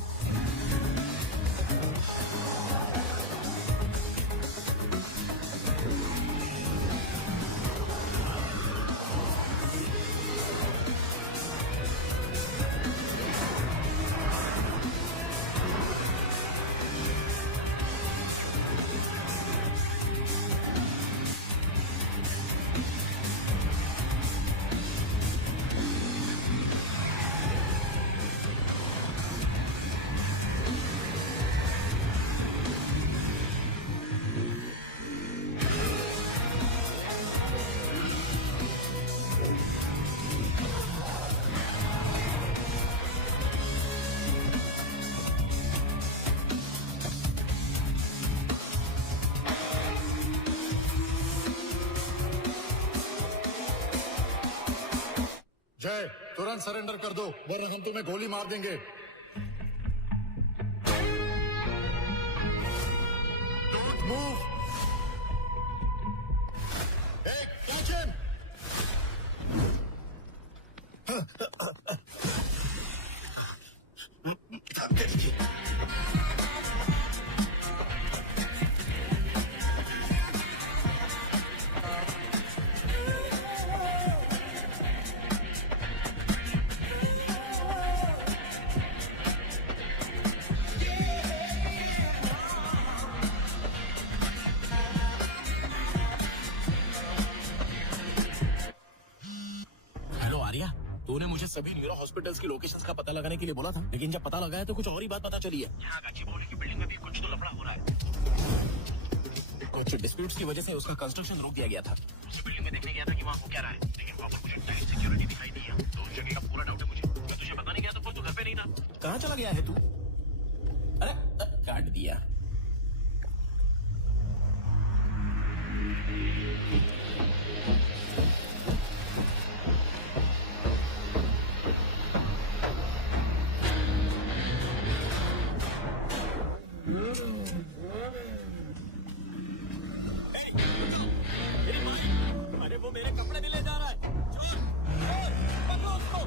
जय, तुरंत सरेंडर कर दो वरना हम तुम्हें गोली मार देंगे। Don't move. Hey, catch him. तूने मुझे सभी न्यूरो हॉस्पिटल्स की लोकेशंस का पता लगाने के लिए बोला था, लेकिन जब पता लगाया तो कुछ और ही बात पता चली है। यहाँ गच्चीबौली की बिल्डिंग में भी कुछ तो लफड़ा हो रहा है। कुछ डिस्प्यूट्स की वजह से उसका कंस्ट्रक्शन रोक दिया गया था। उस बिल्डिंग में देखने गया था कि वहाँ हो क्या रहा है, लेकिन वहाँ पर मुझे टाइट सिक्योरिटी दिखाई दी है, तो उस जगह का पूरा डाउट है मुझे। मैं तुझे बताने गया तो फिर तू घर पे नहीं था। कहाँ चला गया है तू? अरे काट दिया। अरे वो मेरे कपड़े भी ले जा रहा है। चोर, पकड़ो उसको।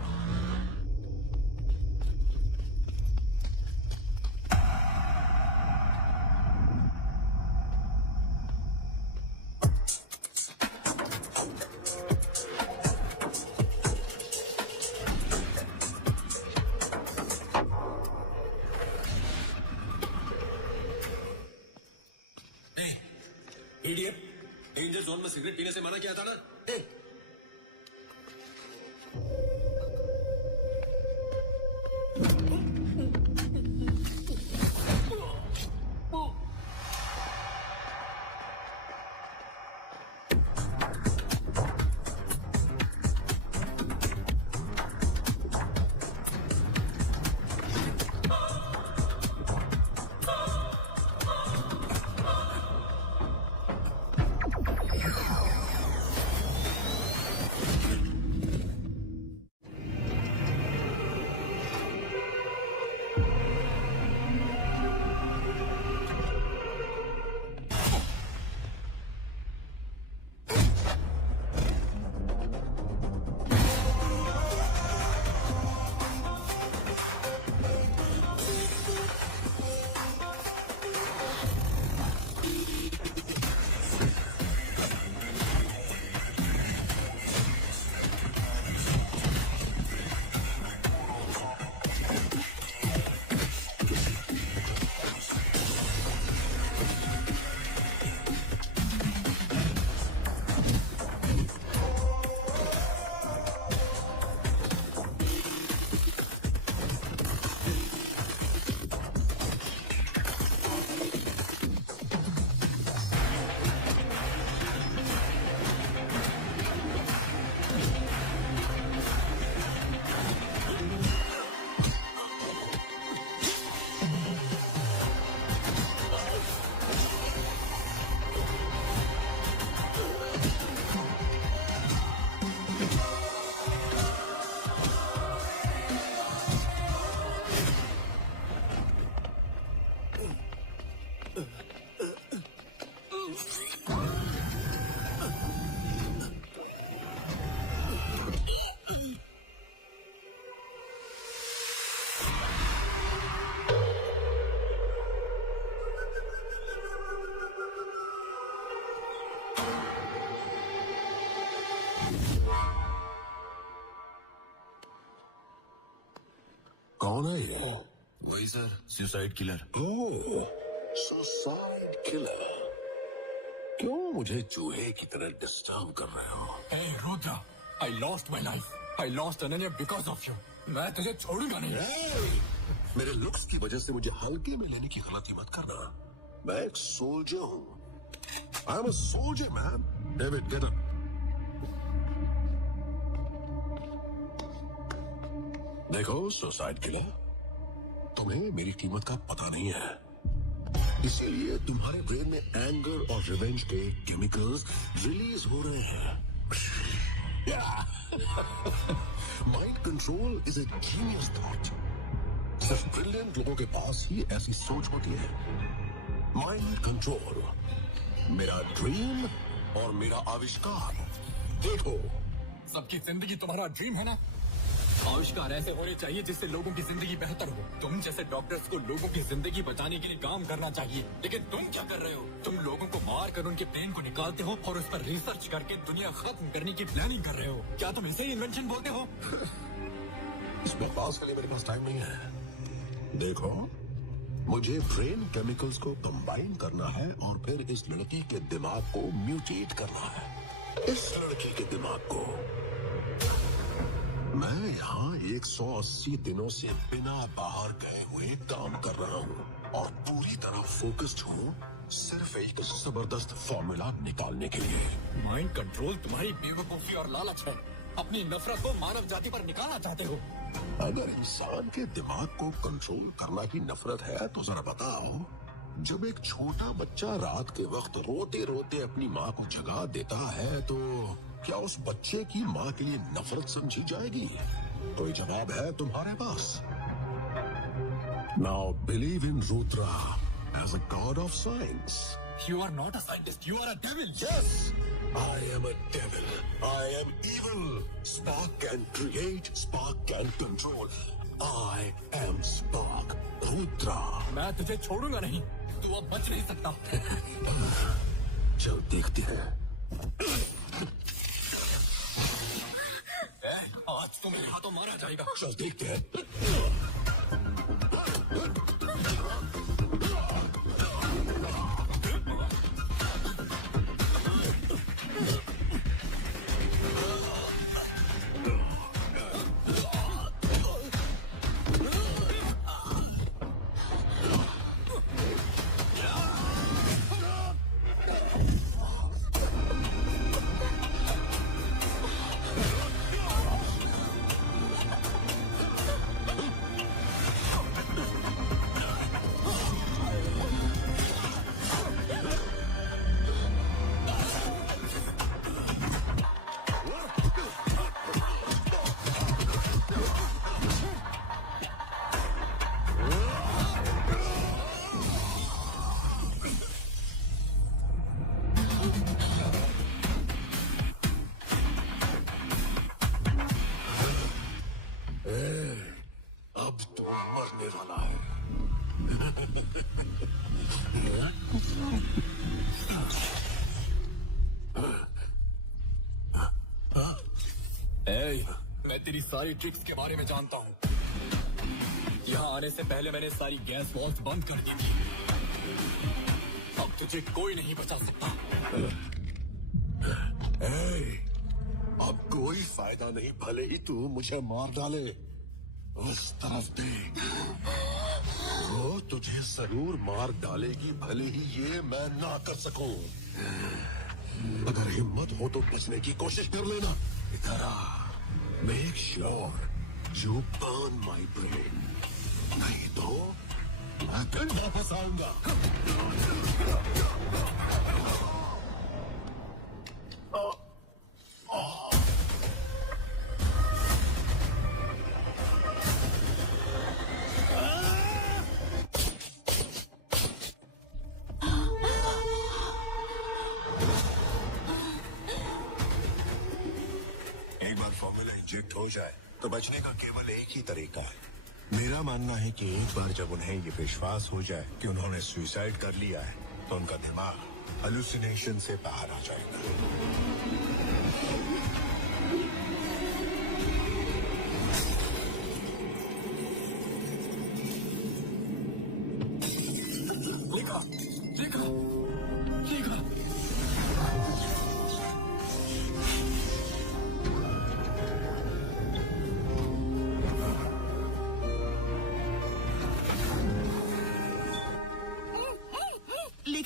इडियट, डेंजर जोन में सिगरेट पीने से मना किया था ना? कौन है ये? वही sir, suicide killer. Suicide killer. क्यों मुझे चूहे की तरह डिस्टर्ब कर रहे हो? Hey Rudra, I lost my life. I lost Ananya because of you. मैं तुझे छोड़ूंगा नहीं। मेरे लुक्स की वजह से मुझे हल्के में लेने की गलती मत करना। मैं एक सोल्जर हूँ। I am a soldier, man. David, get up. देखो सुसाइड किलर, तुम्हें मेरी कीमत का पता नहीं है, इसीलिए तुम्हारे ब्रेन में एंगर और रिवेंज के केमिकल्स रिलीज हो रहे हैं। Mind control is a genius thought. सिर्फ ब्रिलियंट लोगों के पास ही ऐसी सोच होती है। माइंड कंट्रोल मेरा ड्रीम और मेरा आविष्कार। देखो, सबकी जिंदगी तुम्हारा ड्रीम है ना? आविष्कार ऐसे होने चाहिए जिससे लोगों की जिंदगी बेहतर हो। तुम जैसे डॉक्टर्स को लोगों की जिंदगी बचाने के लिए काम करना चाहिए, लेकिन तुम क्या कर रहे हो? तुम लोगों को मार कर उनके ब्रेन को निकालते हो और उस पर रिसर्च करके दुनिया खत्म करने की प्लानिंग कर रहे हो। क्या तुम इसे ही इन्वेंशन बोलते हो? इस बकवास के लिए मेरे पास टाइम नहीं है। देखो, मुझे ब्रेन केमिकल्स को कंबाइन करना है और फिर इस लड़की के दिमाग को म्यूटेट करना है। इस लड़की के दिमाग को। मैं यहाँ 180 दिनों से बिना बाहर गए हुए काम कर रहा हूँ और पूरी तरह फोकस्ड हूँ सिर्फ एक जबरदस्त फॉर्मूला निकालने के लिए। माइंड कंट्रोल तुम्हारी बेवकूफी और लालच है। अपनी नफरत को मानव जाति पर निकालना चाहते हो। अगर इंसान के दिमाग को कंट्रोल करना ही नफरत है तो जरा बताओ, जब एक छोटा बच्चा रात के वक्त रोते रोते अपनी माँ को जगा देता है तो क्या उस बच्चे की माँ के लिए नफरत समझी जाएगी? कोई जवाब है तुम्हारे पास? Now believe in Rudra as a god of science. You are not a scientist. You are a devil. Yes, I am a devil. I am evil. Spark can create. Spark can control. I am Spark. Rudra. मैं तुझे छोड़ूंगा नहीं। तू अब बच नहीं सकता। चल देखते हैं। आज तो मेरे हाथों मारा जाएगा। चल देखते हैं। मैं तेरी सारी ट्रिक्स के बारे में जानता हूँ। यहाँ आने से पहले मैंने सारी गैस वॉल्स बंद कर दी थी। अब तुझे कोई नहीं बचा सकता। अब कोई फायदा नहीं, भले ही तू मुझे मार डाले। उस तरफ देख, वो तुझे जरूर मार डालेगी, भले ही ये मैं ना कर सकूं। अगर हिम्मत हो तो बचने की कोशिश कर लेना। इधर आ, make sure you burn my brain, नहीं तो मैं फिर वापस आऊंगा। इंजेक्ट हो जाए तो बचने का केवल एक ही तरीका है। मेरा मानना है कि एक बार जब उन्हें ये विश्वास हो जाए कि उन्होंने सुसाइड कर लिया है तो उनका दिमाग हेलुसिनेशन से बाहर आ जाएगा।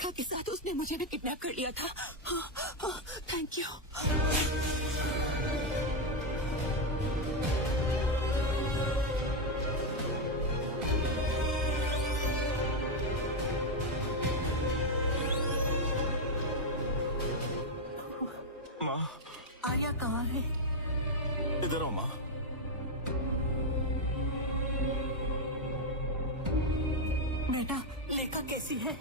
लेखा के साथ उसने मुझे भी किडनैप कर लिया था। Thank you. माँ, आर्या कहाँ है? इधर आओ माँ। बेटा, लेखा कैसी है?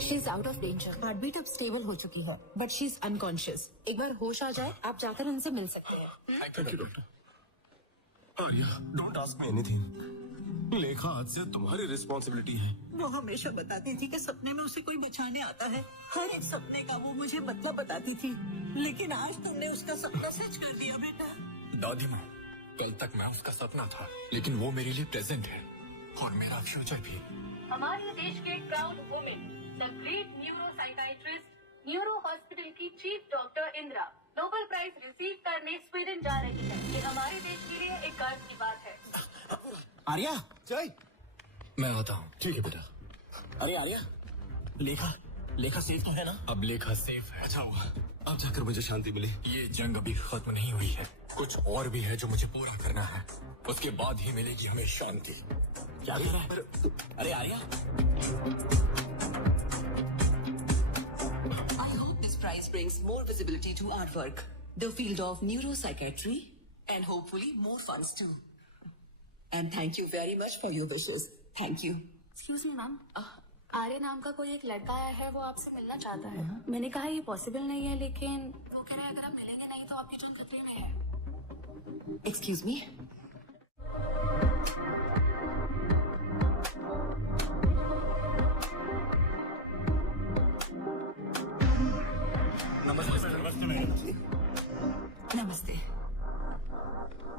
She is out of danger. Heart beat अब स्टेबल हो चुकी है, बट शी इज अनकॉन्शियस। एक बार होश आ जाए, आप जाकर उनसे मिल सकते हैं। Thank you doctor. Arya, don't ask me anything. लेखा आज से तुम्हारी रिस्पॉन्सिबिलिटी है। वो हमेशा बताती थी कि सपने में उसे कोई बचाने आता है। हर एक सपने का वो मुझे मतलब बताती थी, लेकिन आज तुमने उसका सपना सच कर दिया बेटा। दादी माँ, कल तक मैं उसका सपना था, लेकिन वो मेरे लिए प्रेजेंट है और मेरा फ्यूचर भी। हमारे देश के proud women, the great neuro psychiatrist, neuro hospital की chief doctor Indira Nobel prize receive करने स्वीडन जा रही है। ये हमारे देश के लिए एक गर्व की बात है। आर्या, जय। मैं आता हूँ। ठीक है बेटा। अरे आर्या, लेखा सेफ तो है ना? अब लेखा सेफ है। अच्छा हुआ, अब जाकर मुझे शांति मिली। ये जंग अभी खत्म नहीं हुई है, कुछ और भी है जो मुझे पूरा करना है। उसके बाद ही मिलेगी हमें शांति। क्या कह रहा है? अरे Arya, I hope this prize brings more visibility to our work, the field of neuropsychiatry, and hopefully more funds too. And thank you very much for your wishes. Thank you. Excuse me ma'am, Arya नाम का कोई एक लड़का आया है, वो आपसे मिलना चाहता है। मैंने कहा ये पॉसिबल नहीं है, लेकिन वो कह रहा है अगर आप मिलेंगे नहीं तो आपकी जान खतरे में है। Excuse me? नमस्ते।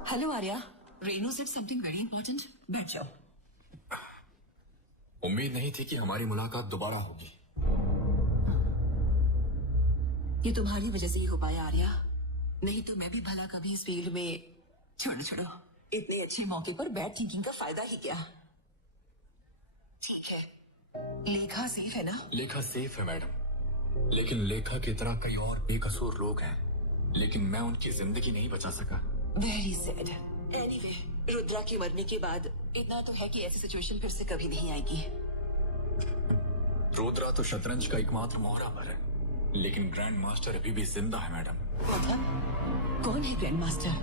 Hello Arya, Renu said something very important. बैठ जाओ। उम्मीद नहीं थी कि हमारी मुलाकात दोबारा होगी। ये तुम्हारी वजह से ही हो पाया आर्या, नहीं तो मैं भी भला कभी इस फील्ड में। छोड़ो, इतने अच्छे मौके पर बैड थिंकिंग का फायदा ही क्या। ठीक है, लेखा सेफ है ना? लेखा सेफ है मैडम, लेकिन लेखा की तरह कई और बेकसूर लोग हैं, लेकिन मैं उनकी जिंदगी नहीं बचा सका। Very sad. एनीवे, रुद्रा के मरने के बाद इतना तो है कि ऐसी सिचुएशन फिर से कभी नहीं आएगी। रुद्रा तो शतरंज का एकमात्र मोहरा पर है, लेकिन ग्रैंड मास्टर अभी भी जिंदा है मैडम। मतलब कौन है grand master?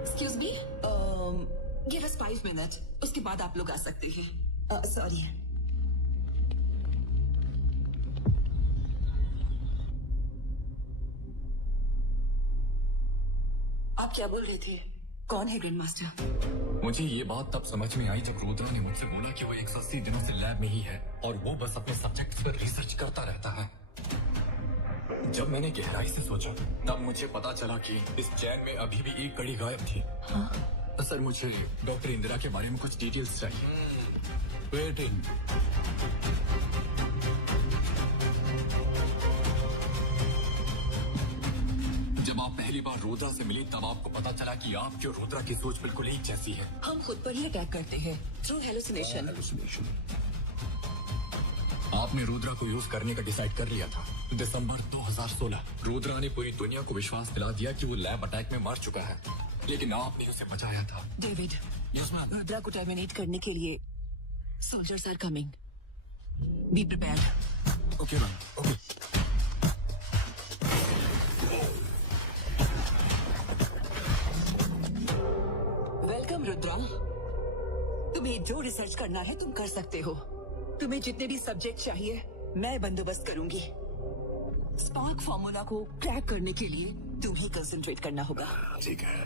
Excuse me, give us 5 minute, उसके बाद आप लोग आ सकते हैं। सॉरी। आप क्या बोल रहे थे? कौन है ग्रैंड मास्टर? मुझे ये बात तब समझ में आई जब रुद्रा ने मुझसे बोला कि वो 180 दिनों से लैब में ही है और वो बस अपने सब्जेक्ट्स पर रिसर्च करता रहता है। जब मैंने गहराई से सोचा, तब मुझे पता चला कि इस चैन में अभी भी एक कड़ी गायब थी। सर, मुझे डॉक्टर इंदिरा के बारे में कुछ डिटेल्स चाहिए। वेटिंग। जब आप पहली बार रुद्रा से मिली तब आपको पता चला कि आपकी और रुद्रा की सोच बिल्कुल एक जैसी है। हम खुद पर ही अटैक करते हैं थ्रू हेलुसिनेशन। आपने रुद्रा को यूज करने का डिसाइड कर लिया था। दिसंबर 2016 रुद्रा ने पूरी दुनिया को विश्वास दिला दिया कि वो लैब अटैक में मर चुका है, लेकिन आपने उसे बचाया था। डेविड, रुद्रा को टर्मिनेट करने के लिए soldiers are coming. Be prepared. Okay ma'am, okay. Welcome Rudra. तुम्हें जो रिसर्च करना है तुम कर सकते हो। तुम्हें जितने भी सब्जेक्ट चाहिए मैं बंदोबस्त करूंगी। स्पार्क फॉर्मूला को क्रैक करने के लिए तुम्हें कंसंट्रेट करना होगा। ठीक है।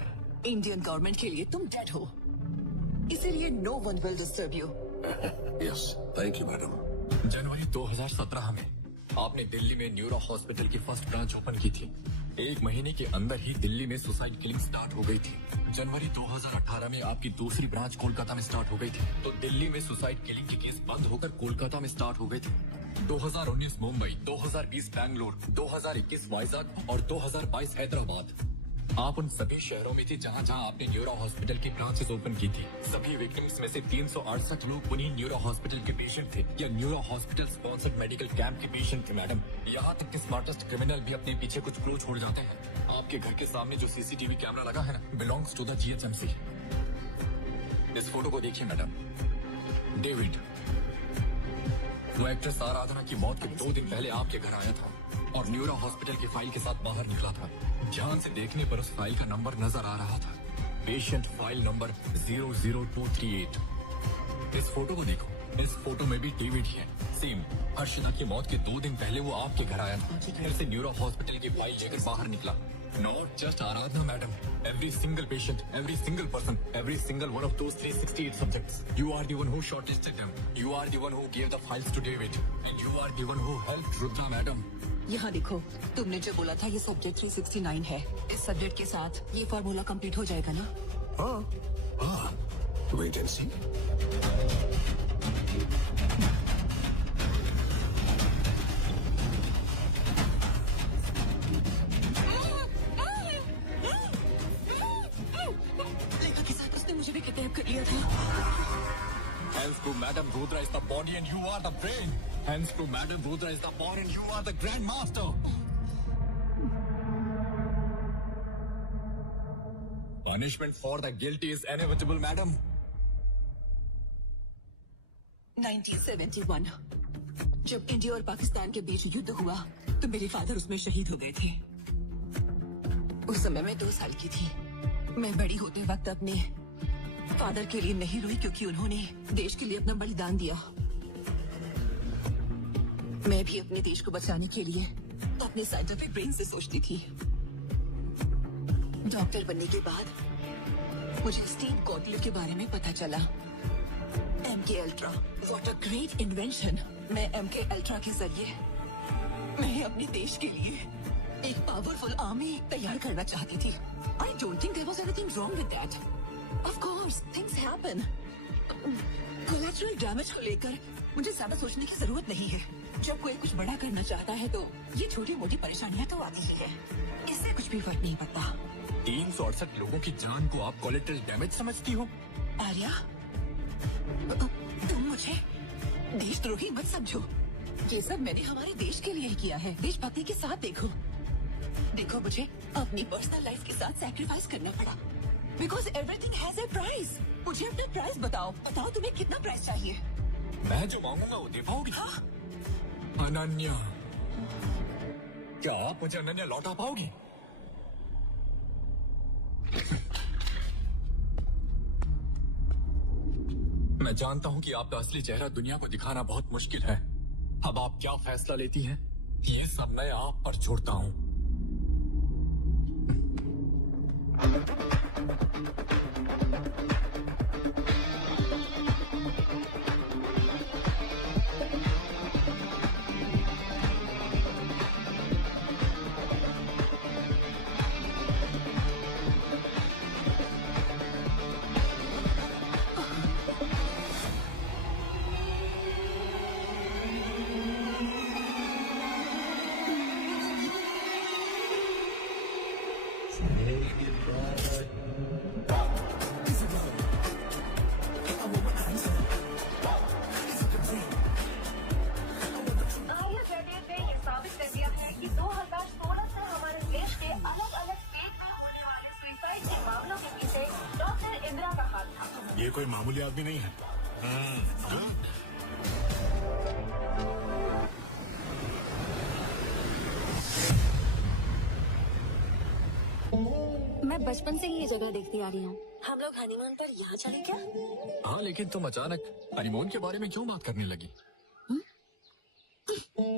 इंडियन गवर्नमेंट के लिए तुम डेड हो, इसीलिए no one will disturb you. Yes, thank you madam. जनवरी 2017 में आपने दिल्ली में न्यूरो हॉस्पिटल की फर्स्ट ब्रांच ओपन की थी। 1 महीने के अंदर ही दिल्ली में सुसाइड किलिंग स्टार्ट हो गई थी। जनवरी 2018 में आपकी दूसरी ब्रांच कोलकाता में स्टार्ट हो गई थी। तो दिल्ली में सुसाइड किलिंग के केस बंद होकर कोलकाता में स्टार्ट हो गए थे। 2019 मुंबई, 2020 बैंगलोर, 2021 वाइजाग और 2022 हैदराबाद। आप उन सभी शहरों में थे जहां जहां आपने न्यूरो हॉस्पिटल की ब्रांचेस ओपन की थी। सभी विक्टिम्स में से 368 लोग उन्हीं न्यूरो हॉस्पिटल के पेशेंट थे या neuro hospital sponsored medical camp के पेशेंट थे मैडम। यहाँ तक कि स्मार्टेस्ट क्रिमिनल भी अपने पीछे कुछ क्लू छोड़ जाते हैं। आपके घर के सामने जो सीसीटीवी कैमरा लगा है ना, बिलोंग्स टू द GHMC। इस फोटो को देखिए मैडम। डेविड, वो एक्ट्रेस आराधना की मौत के 2 दिन पहले आपके घर आया था और न्यूरो हॉस्पिटल की फाइल के साथ बाहर निकला था। ध्यान से देखने पर उस फाइल का नंबर नजर आ रहा था, पेशेंट फाइल नंबर 00238। इस फोटो को देखो, इस फोटो में भी डेविड ही है। सेम हर्षिता की मौत के 2 दिन पहले वो आपके घर आया था, घर से न्यूरो हॉस्पिटल की फाइल लेकर बाहर निकला। Not just Aradhana, madam. Every single patient, every single person, every single one of those 368 subjects. You are the one who shortlisted them. You are the one who gave the files to David. And you are the one who helped Rudra, madam. यहाँ देखो, तुमने जो बोला था ये subject 369 है। इस subject के साथ ये फॉर्मूला कंप्लीट हो जाएगा ना? हाँ, wait and see. मुझे भी किडनैप कर लिया था। Hands to Madam Rudra is the body and you are the brain. Hands to Madam Rudra is the body and you are the grandmaster. Punishment for the guilty is inevitable, madam. 1971 जब India और पाकिस्तान के बीच युद्ध हुआ तो मेरे father उसमें शहीद हो गए थे। उस समय मैं 2 साल की थी। मैं बड़ी होते वक्त अपने फादर के लिए नहीं रोई क्योंकि उन्होंने देश के लिए अपना बलिदान दिया। मैं भी अपने देश को बचाने के लिए अपने साइंटिफिक ब्रेन से सोचती थी। डॉक्टर बनने के बाद मुझे स्टीव गॉटलिब के बारे में पता चला। MK ultra, what a great invention. मैं MK अल्ट्रा के जरिए मैं अपने देश के लिए एक पावरफुल आर्मी तैयार करना चाहती थी। I don't think there was anything wrong with that. Of course, things happen. Collateral damage को लेकर मुझे ज्यादा सोचने की जरूरत नहीं है। जब कोई कुछ बड़ा करना चाहता है तो ये छोटी मोटी परेशानियां तो आती ही है। इससे कुछ भी फर्क नहीं पड़ता। 368 लोगों की जान को आप कोलेटरल डैमेज समझती हो? आर्या, तुम मुझे देशद्रोही मत समझो। ये सब मैंने हमारे देश के लिए ही किया है। देशभक्ति के साथ देखो मुझे अपनी पर्सनल लाइफ के साथ सैक्रिफाइस करना पड़ा। Because everything has a price. मुझे अपना प्राइस बताओ तुम्हें कितना प्राइस चाहिए? मैं जो मांगूंगा वो दे पाओगी? हाँ? अनन्या, क्या आप मुझे अनन्या लौटा पाओगी? मैं जानता हूं कि आपका असली चेहरा दुनिया को दिखाना बहुत मुश्किल है। अब आप क्या फैसला लेती हैं, ये सब मैं आप पर छोड़ता हूं। ये कोई मामूली आदमी नहीं है। मैं बचपन से ही ये जगह देखती आ रही हूँ। हम लोग हनीमून पर यहाँ चले क्या? हाँ, लेकिन तुम अचानक हनीमून के बारे में क्यों बात करने लगी?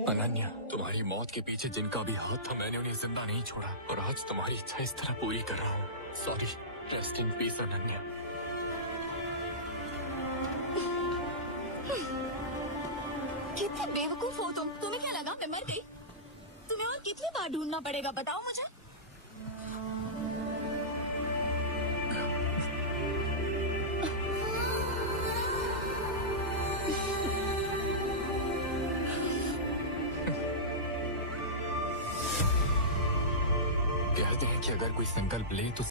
अनन्या, तुम्हारी मौत के पीछे जिनका भी हाथ था मैंने उन्हें जिंदा नहीं छोड़ा और आज तुम्हारी इच्छा इस तरह पूरी कर रहा हूँ। Sorry, rest in peace Ananya. कितने बेवकूफ हो तुम। तुम्हें क्या लगा मैं मर गई? तुम्हें और कितनी बार ढूंढना पड़ेगा बताओ मुझे। कहते हैं कि अगर कोई संकल्प ले तो